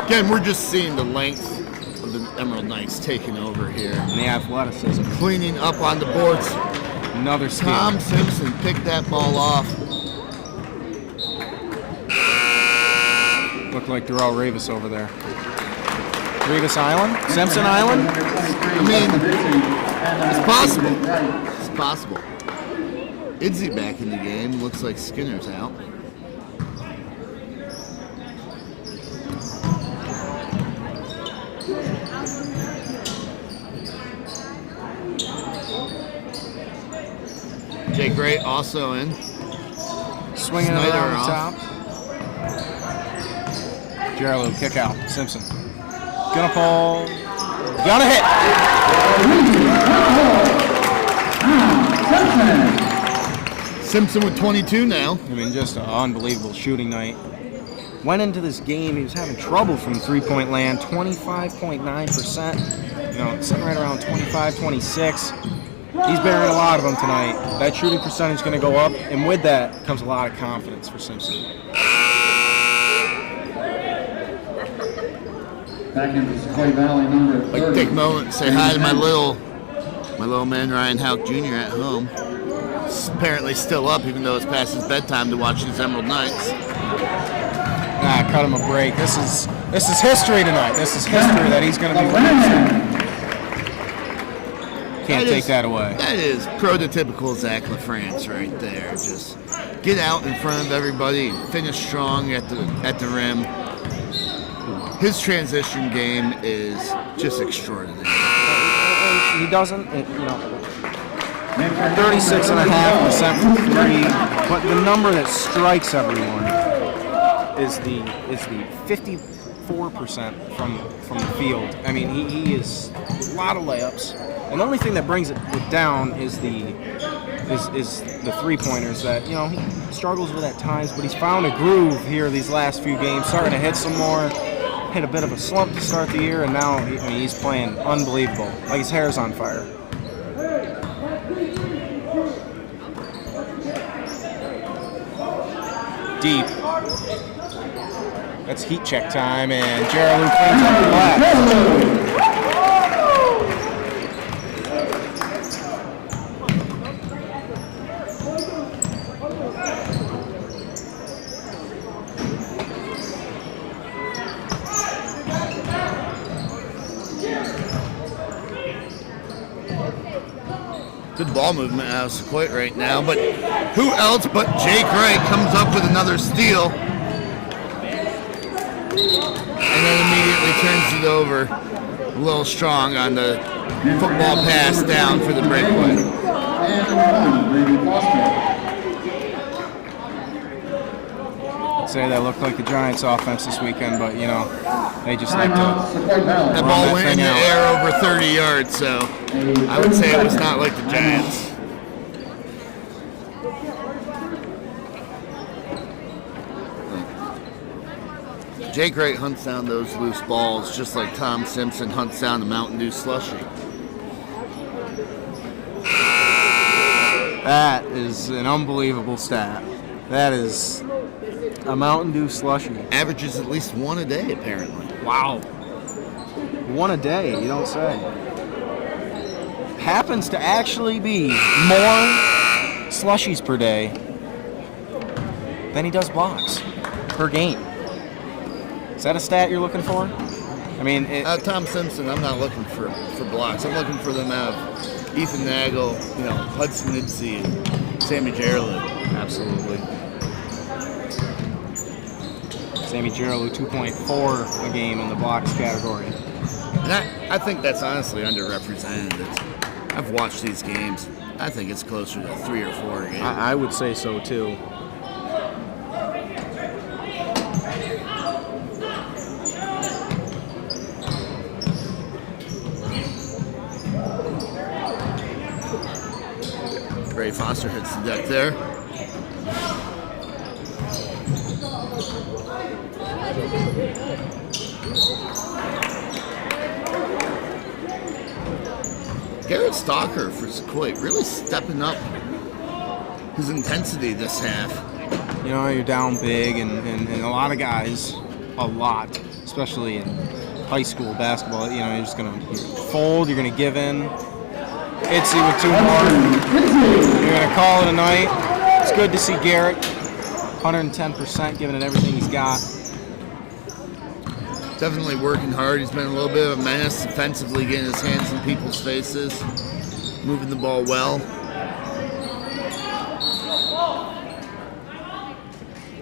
Again, we're just seeing the length of the Emerald Knights taking over here. And the athleticism. Cleaning up on the boards. Another steal. Tom Simpson picked that ball off. Looked like Darrell Revis over there. Revis Island? Simpson Island? I mean, it's possible. It's possible. Idzy back in the game. Looks like Skinner's out. Jay Gray also in. Swinging it Snyder around the off. top. Gerald, kick out. Simpson. Gonna pull. Gonna hit. Simpson with 22 now. I mean, just an unbelievable shooting night. Went into this game, he was having trouble from three-point land, 25.9%. You know, sitting right around 25, 26. He's bearing a lot of them tonight. That shooting percentage is going to go up, and with that comes a lot of confidence for Simpson. Back into Sauquoit Valley, number 30. Like take a moment and say hi to my little man Ryan Houck Jr. at home. He's apparently still up, even though it's past his bedtime to watch these Emerald Knights. Cut him a break. This is history tonight. This is history that he's going to be winning. Can't take that away. That is prototypical Zach LaFrance right there. Just get out in front of everybody and finish strong at the rim. His transition game is just extraordinary. he doesn't, 36.5% from 3, but the number that strikes everyone is the 54% from the field. I mean, he is a lot of layups, and the only thing that brings it down is the three-pointers that, he struggles with at times, but he's found a groove here these last few games, starting to hit some more, hit a bit of a slump to start the year, and now he's playing unbelievable, like his hair's on fire. Deep. That's heat check time, and Gerald cleans up the glass. Good ball movement out of Sauquoit right now, but who else but Jake Wright comes up with another steal and then immediately turns it over a little strong on the football pass down for the breakaway. I'd say that looked like the Giants' offense this weekend, but they just like to. That ball went in the air over 30 yards, so I would say it was not like the Giants. Jake Wright hunts down those loose balls just like Tom Simpson hunts down the Mountain Dew slushie. That is an unbelievable stat. That is a Mountain Dew slushie. Averages at least one a day, apparently. Wow. One a day, you don't say. Happens to actually be more slushies per day than he does blocks per game. Is that a stat you're looking for? I mean, Tom Simpson, I'm not looking for blocks. I'm looking for them out of Ethan Nagel, Hudson Nidsi, and Sammy Gerald. Absolutely. Sammy Gerald, 2.4 a game in the blocks category. And I think that's honestly underrepresented. I've watched these games. I think it's closer to 3 or 4 a game. I would say so too. Ray Foster hits the deck there. Garrett Stalker for Sauquoit really stepping up his intensity this half. You're down big, and a lot of guys, especially in high school basketball, you're just going to fold, you're going to give in. Itzy with 2 more. You're going to call it a night. It's good to see Garrett, 110%, giving it everything he's got. Definitely working hard. He's been a little bit of a menace defensively, getting his hands in people's faces, moving the ball well.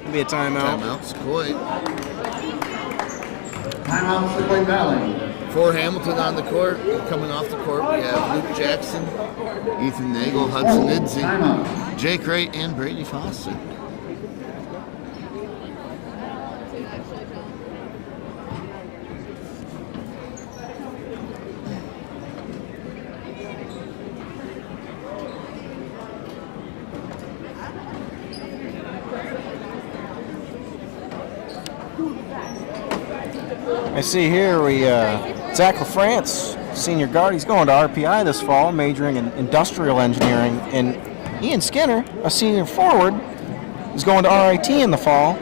It'll be a timeout. Timeout, Sauquoit. Timeout, Sauquoit Valley. For Hamilton on the court, coming off the court, we have Luke Jackson, Ethan Nagel, Hudson Nidsi, Jake Wright, and Brady Foster. I see here Zach LaFrance, senior guard, he's going to RPI this fall, majoring in industrial engineering. And Ian Skinner, a senior forward, is going to RIT in the fall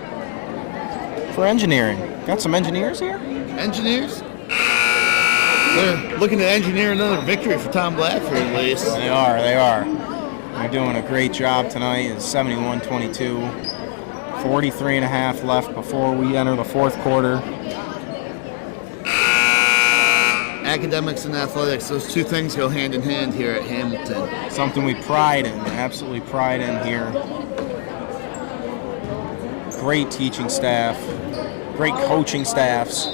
for engineering. Got some engineers here? Engineers? They're looking to engineer another victory for Tom Blackford at least. They are. They're doing a great job tonight. It's 71-22. 43.5 left before we enter the fourth quarter. Academics and athletics, those two things go hand in hand here at Hamilton. Something we absolutely pride in here. Great teaching staff, great coaching staffs.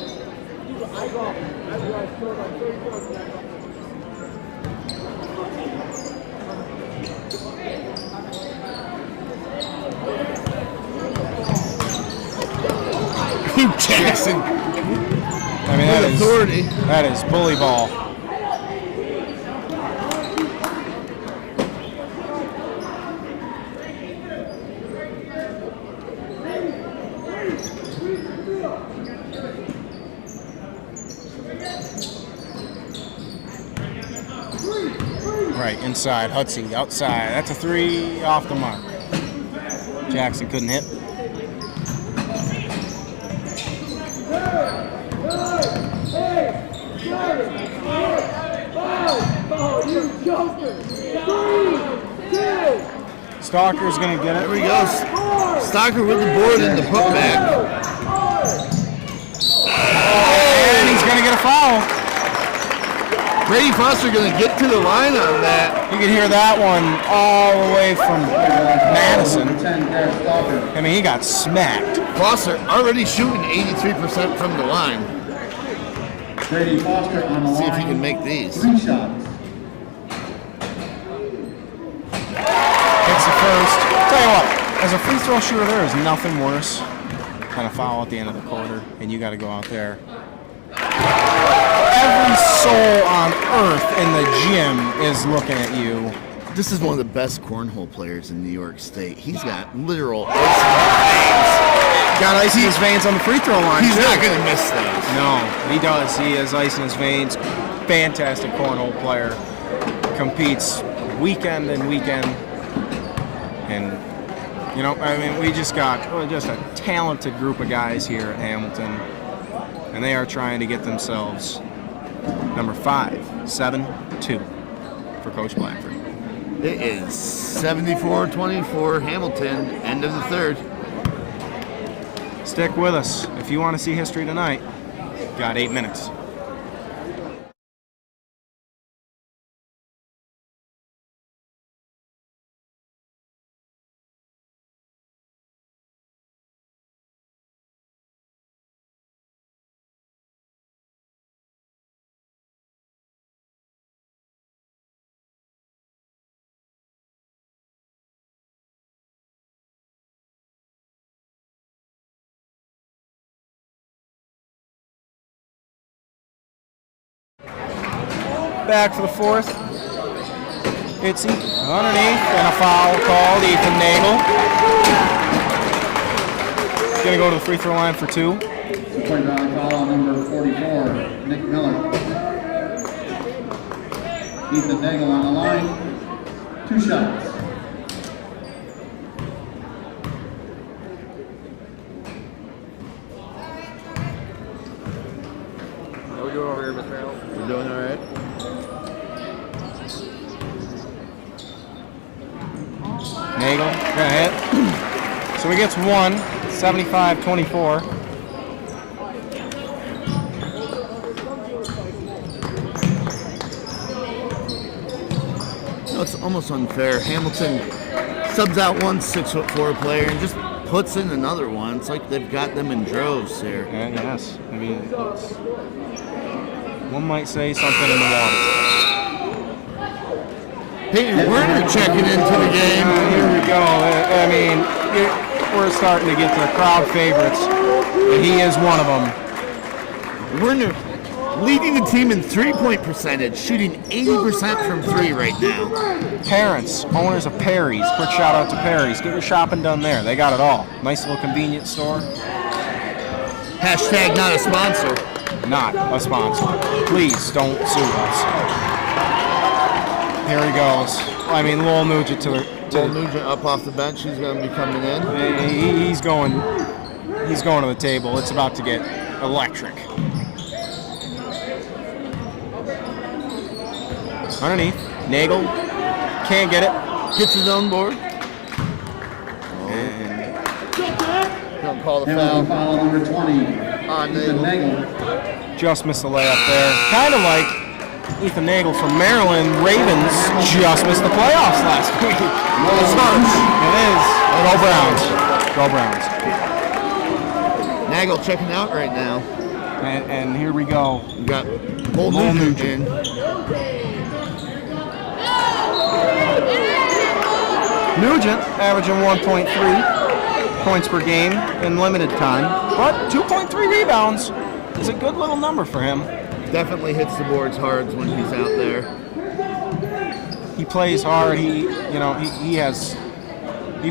Jackson. I mean, With authority. That is bully ball. Right, inside, Hutsey, outside. That's a 3 off the mark. Jackson couldn't hit. Stalker's going to get it. There he goes. Stalker with the board and the putback. And he's going to get a foul. Brady Foster going to get to the line on that. You can hear that one all the way from Madison. I mean, he got smacked. Foster already shooting 83% from the line. Brady Foster on the line. See if he can make these. 3 shots. Hits the first. Tell you what, as a free throw shooter, there is nothing worse than a foul at the end of the quarter, and you got to go out there. Every soul on earth in the gym is looking at you. This is one of the best cornhole players in New York State. He's got literal ice in his veins. Got ice in his veins on the free throw line. He's too. not going to miss those. No, he does. He has ice in his veins. Fantastic cornhole player. Competes weekend and weekend. And, you know, I mean, we just got just a talented group of guys here at Hamilton. And they are trying to get themselves number 5-7-2 for Coach Blackford. It is 74-24 Hamilton, end of the third. Stick with us. If you want to see history tonight, got 8 minutes. Back for the fourth. Itzy underneath and a foul called. Ethan Nagel. Gonna go to the free throw line for 2. Point Valley foul on number 44, Nick Miller. Ethan Nagel on the line. 2 shots. How we doing over here, Mr. Hale? We're doing all right. Nagel gonna hit. So he gets 1, 75-24. No, it's almost unfair. Hamilton subs out one 6'4" player and just puts in another one. It's like they've got them in droves here. Yes. I mean, one might say something in the water. Peyton Werner checking into the game. Here we go. I mean, we're starting to get to the crowd favorites, and he is one of them. Werner leading the team in three-point percentage, shooting 80% from 3 right now. Parents, owners of Perry's, quick shout out to Perry's. Get your shopping done there. They got it all. Nice little convenience store. Hashtag not a sponsor. Not a sponsor. Please don't sue us. Here he goes. I mean, Lowell Nugent to Lowell Nugent up off the bench. He's going to be coming in. He's going to the table. It's about to get electric. Underneath, Nagel can't get it. Gets his own board. And Don't call the Hamilton foul. foul number 20. On Ethan Nagel. Nagel. just missed the layup there. Kind of like Ethan Nagel from Maryland. Ravens just missed the playoffs last week. It is. Go Browns. Go Browns. Nagel checking out right now. And here we go. We got Lowell Nugent. Nugent averaging 1.3. points per game in limited time, but 2.3 rebounds is a good little number for him. Definitely hits the boards hard when he's out there. He plays hard. He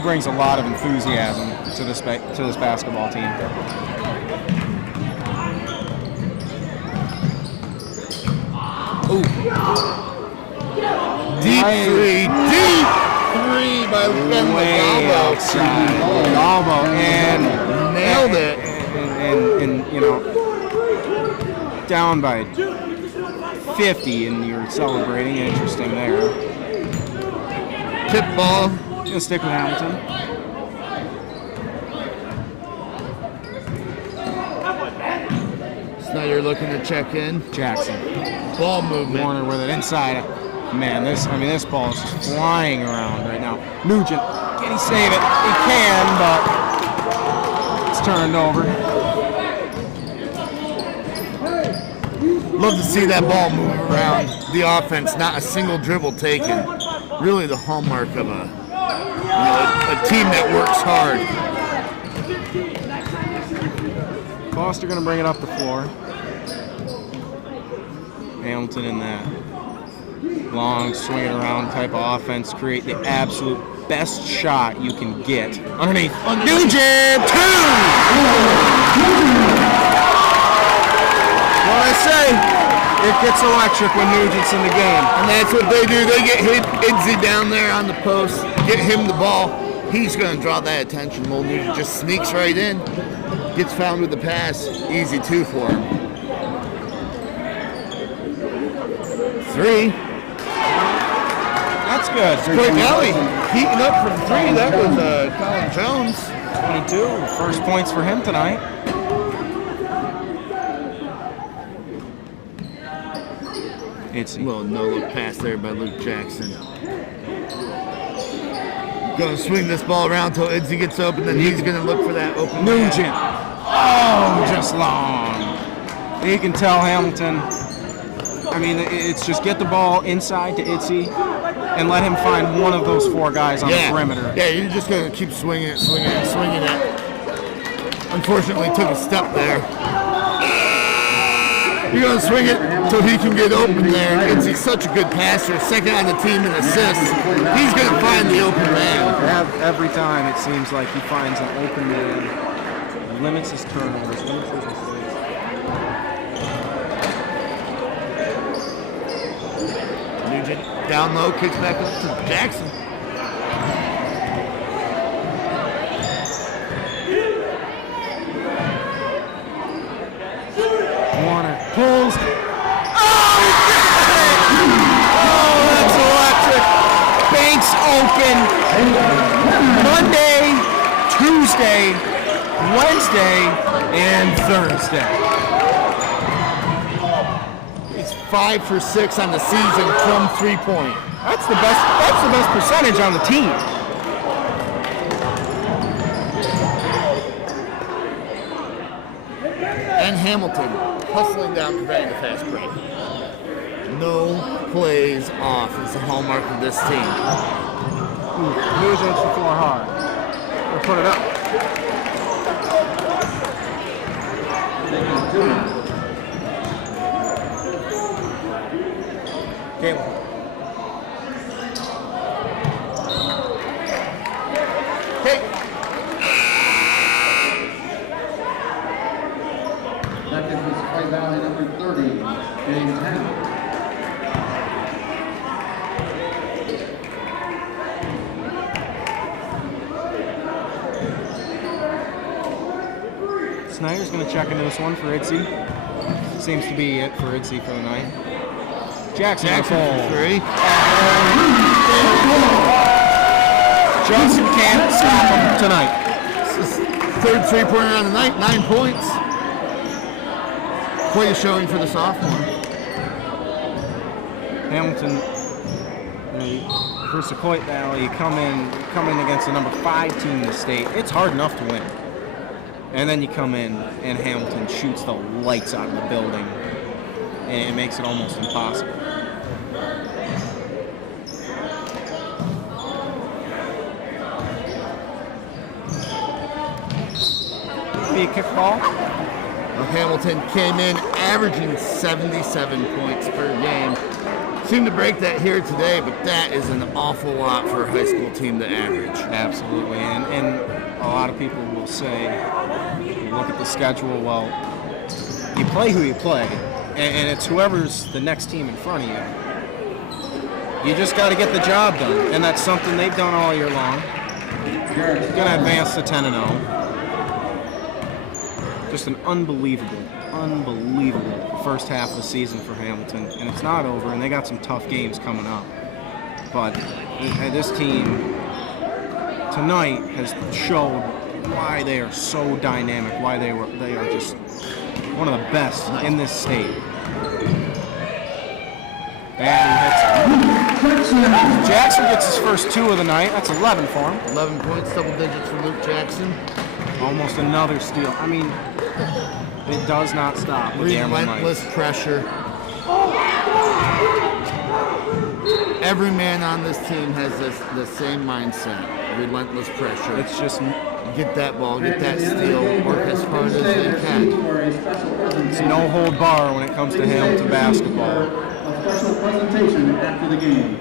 brings a lot of enthusiasm to this basketball team. Ooh. Deep three by Ben Way outside. Galbo and nailed it. And down by 50, and you're celebrating. Interesting there. Tip ball. Gonna stick with Hamilton. Snyder looking to check in. Jackson. Ball movement. Warner with it inside. Man, this ball is just flying around right now. Nugent, can he save it? He can, but it's turned over. Love to see that ball move around the offense. Not a single dribble taken. Really the hallmark of a team that works hard. Foster going to bring it up the floor. Hamilton in that long swing it around type of offense, create the absolute best shot you can get. Underneath. Nugent, 2! What I say, it gets electric when Nugent's in the game. And that's what they do. They get Idzy down there on the post, get him the ball. He's going to draw that attention. Little Nugent just sneaks right in, gets found with the pass. Easy 2 for him. 3. That's good. Sauquoit Valley heating up from 3. That was Colin Jones. 22. First points for him tonight. It's a little no-look pass there by Luke Jackson. Going to swing this ball around until Idzy gets open, then he's going to look for that open Nugent. Oh, just long. You can tell Hamilton. I mean, it's just get the ball inside to Idzy and let him find one of those 4 guys on the perimeter. Yeah, you're just going to keep swinging it. Unfortunately, took a step there. You're going to swing it so he can get open there. Idzy's such a good passer, second on the team in assists. He's going to find the open man. Every time it seems like he finds an open man, limits his turnovers, limits his mistakes. Nugent down low, kicks back up to Jackson. Warner pulls. Oh, that's electric. Banks open. Monday, Tuesday, Wednesday, and Thursday. He's 5 for 6 on the season from 3-point. That's the best percentage on the team. And Hamilton hustling down, preventing the fast break. No plays off is the hallmark of this team. Nugent's the floor hard. We'll put it up. Caleb. Hey. Second is Sauquoit Valley number 30, James Hamilton. Snyder's going to check into this one for Idzy. Seems to be it for Idzy for the night. Jackson for 3. Just can't stop him tonight. Third 3-pointer on the night, 9 points. Quite a showing for the sophomore. Hamilton, for Sauquoit Valley, you come in against the number 5 team in the state. It's hard enough to win. And then you come in and Hamilton shoots the lights out of the building, and it makes it almost impossible. be a kickball. Hamilton came in averaging 77 points per game. Seemed to break that here today, but that is an awful lot for a high school team to average. Absolutely, and a lot of people will say, you look at the schedule, well, you play who you play, and it's whoever's the next team in front of you. You just got to get the job done, and that's something they've done all year long. Going to advance to 10-0. Just an unbelievable first half of the season for Hamilton, and it's not over, and they got some tough games coming up. But this team tonight has showed why they are so dynamic, why they are just one of the best in this state. Jackson gets his first 2 of the night. That's 11 for him. 11 points, double digits for Luke Jackson. Almost another steal. I mean, it does not stop with the Emerald Relentless Knights. pressure. Every man on this team has the same mindset. Relentless pressure. It's just get that ball, get that steal, work as hard as they can. it's no hold bar when it comes to Hamilton basketball. Special presentation after the game.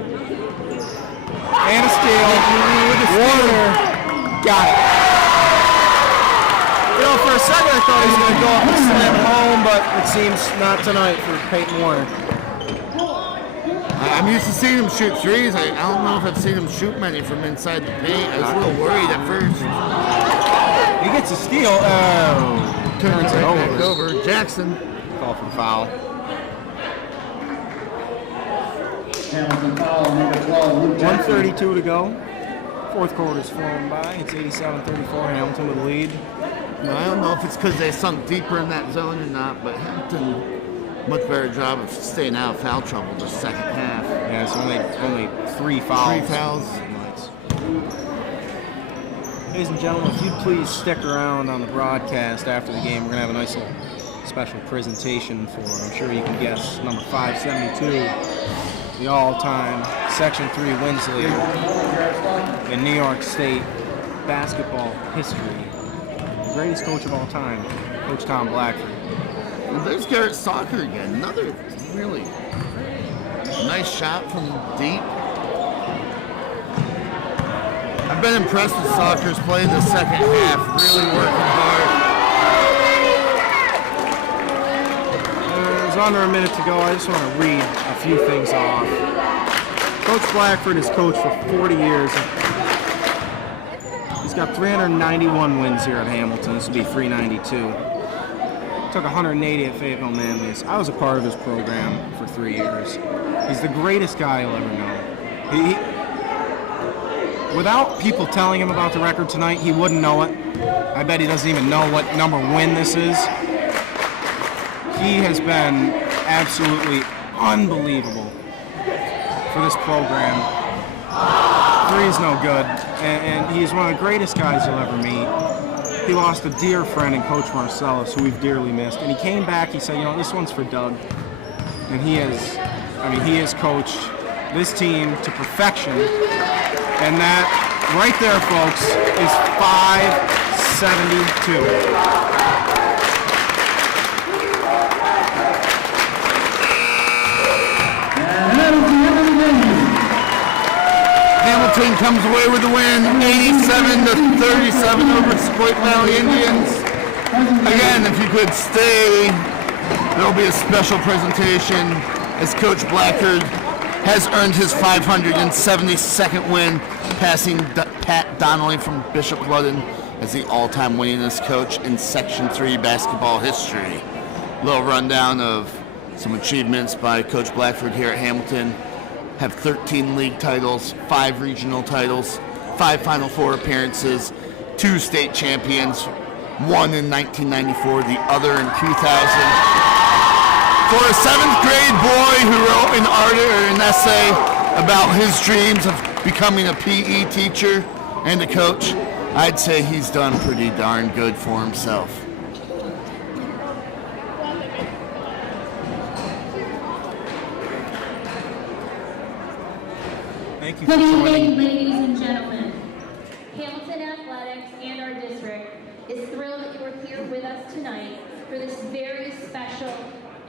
And a steal. Warner got it. You know, for a second I thought he was going to go up and slam home, but it seems not tonight for Peyton Warner. I'm used to seeing him shoot threes. I don't know if I've seen him shoot many from inside the paint. I was a little worried at first. He gets a steal. Oh, turns it Back over. Jackson. Call for foul. Hamilton foul, number 12, Luke Jackson. 1:32 to go. Fourth quarter's flown by. It's 87-34. Hamilton with the lead. I don't know if it's because they sunk deeper in that zone or not, but Hamilton much better job of staying out of foul trouble the second half. Yeah, it's only 3 fouls. 3 fouls. Ladies and gentlemen, if you'd please stick around on the broadcast after the game, we're going to have a nice little special presentation for, I'm sure you can guess, number 572, the all-time Section 3 wins leader in New York State basketball history. The greatest coach of all time, Coach Tom Blackford. And there's Garrett Soccer again. Another really nice shot from deep. I've been impressed with Soccer's play in the second half. Really working hard. There's under a minute to go. I just want to read a few things off. Coach Blackford has coached for 40 years. He's got 391 wins here at Hamilton. This will be 392. Took 180 at Fayetteville Manly's. I was a part of his program for 3 years. He's the greatest guy you'll ever know. Without people telling him about the record tonight, he wouldn't know it. I bet he doesn't even know what number win this is. He has been absolutely unbelievable for this program. 3 is no good, and he's one of the greatest guys you'll ever meet. He lost a dear friend in Coach Marcellus, who we've dearly missed. And he came back, he said, you know, this one's for Doug. And he has coached this team to perfection. And that, right there, folks, is 572. And that is the end of the game. Hamilton comes away with the win, 87-37 over Sauquoit Valley Indians. Again, if you could stay, there'll be a special presentation as Coach Blackford has earned his 572nd win, passing Pat Donnelly from Bishop Ludden as the all-time winningest coach in Section 3 basketball history. Little rundown of some achievements by Coach Blackford here at Hamilton. Have 13 league titles, 5 regional titles, 5 Final Four appearances, 2 state champions, 1 in 1994, the other in 2000. For a 7th grade boy who wrote an essay about his dreams of becoming a PE teacher and a coach, I'd say he's done pretty darn good for himself. Thank you for Good joining. evening, ladies and gentlemen. Hamilton Athletics and our district is thrilled that you were are here with us tonight for this very special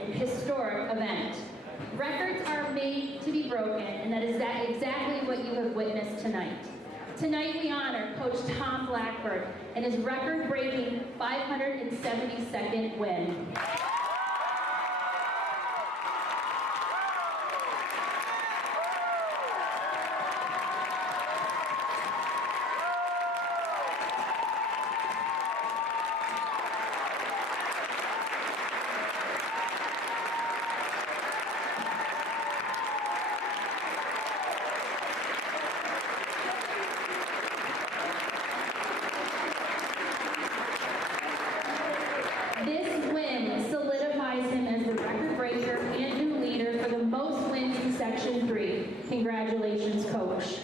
and historic event. Records are made to be broken, and that is exactly what you have witnessed tonight. Tonight we honor Coach Tom Blackford and his record-breaking 572nd win. This win solidifies him as the record breaker and new leader for the most wins in Section 3. Congratulations, Coach.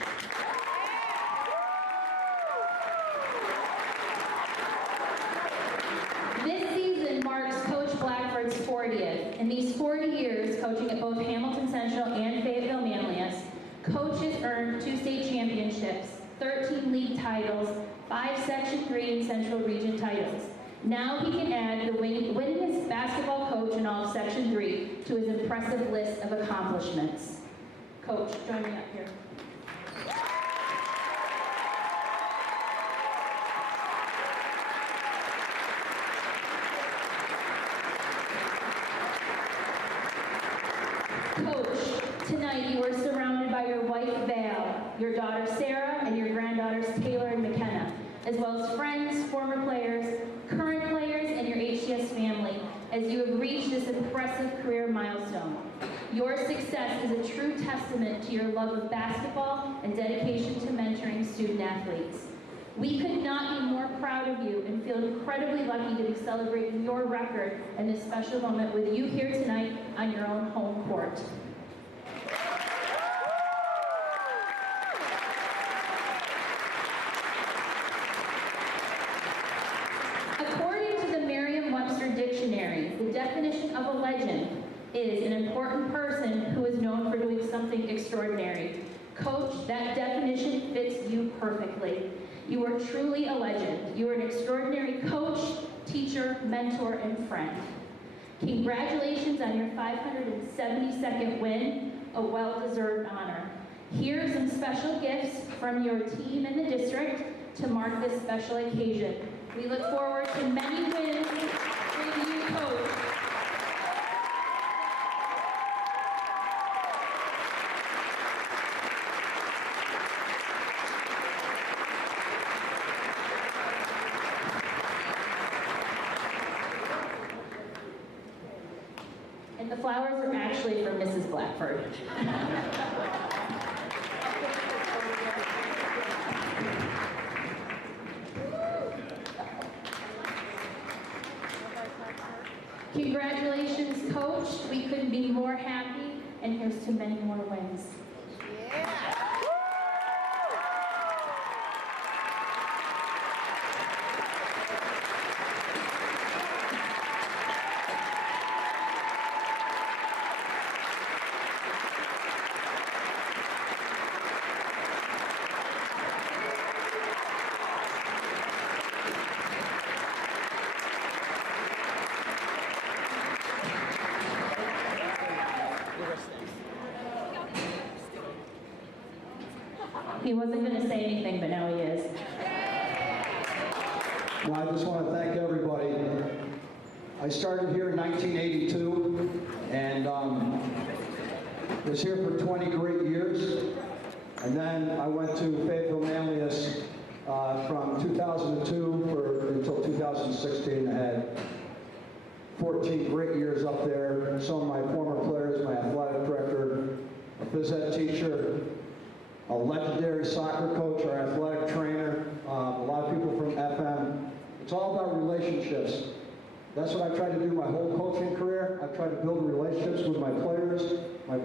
This season marks Coach Blackford's 40th. In these 40 years coaching at both Hamilton Central and Fayetteville Manlius, Coach has earned 2 state championships, 13 league titles, 5 Section 3 and Central Region titles. Now he can add the winningest basketball coach in all of Section 3 to his impressive list of accomplishments. Coach, join me up here. Coach, tonight you are surrounded by your wife Val, your daughter Sarah, and your granddaughters Taylor and McKenna, as well as friends, former players, current players, and your HCS family, as you have reached this impressive career milestone. Your success is a true testament to your love of basketball and dedication to mentoring student athletes. We could not be more proud of you and feel incredibly lucky to be celebrating your record and this special moment with you here tonight on your own home court. Dictionary, the definition of a legend is an important person who is known for doing something extraordinary. Coach, that definition fits you perfectly. You are truly a legend. You are an extraordinary coach, teacher, mentor, and friend. Congratulations on your 572nd win, a well-deserved honor. Here are some special gifts from your team and the district to mark this special occasion. We look forward to many wins for you, Coach. And the flowers are actually from Mrs. Blackford. Congratulations, Coach. We couldn't be more happy, and here's to many more wins. He wasn't going to say anything, but now he is. Well, I just want to thank everybody. I started here in 1982 and was here for 20 great years. And then I went to Fayetteville Manlius from 2002 until 2016. I had 14 great years up there. Some of my former players, my athletic director, a phys ed teacher, a legendary soccer coach, our athletic trainer, a lot of people from FM. It's all about relationships. That's what I tried to do my whole coaching career. I've tried to build relationships with my players and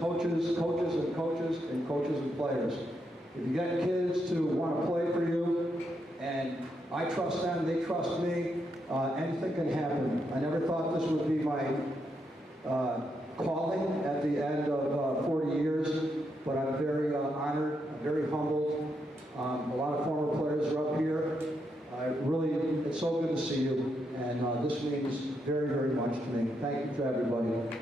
coaches, coaches and coaches, and coaches and players. If you get kids to want to play for you, and I trust them, they trust me, anything can happen. I never thought this would be my calling at the end of 40 years, but I'm very honored, I'm very humbled. A lot of former players are up here. Really, it's so good to see you, and this means very, very much to me. Thank you to everybody.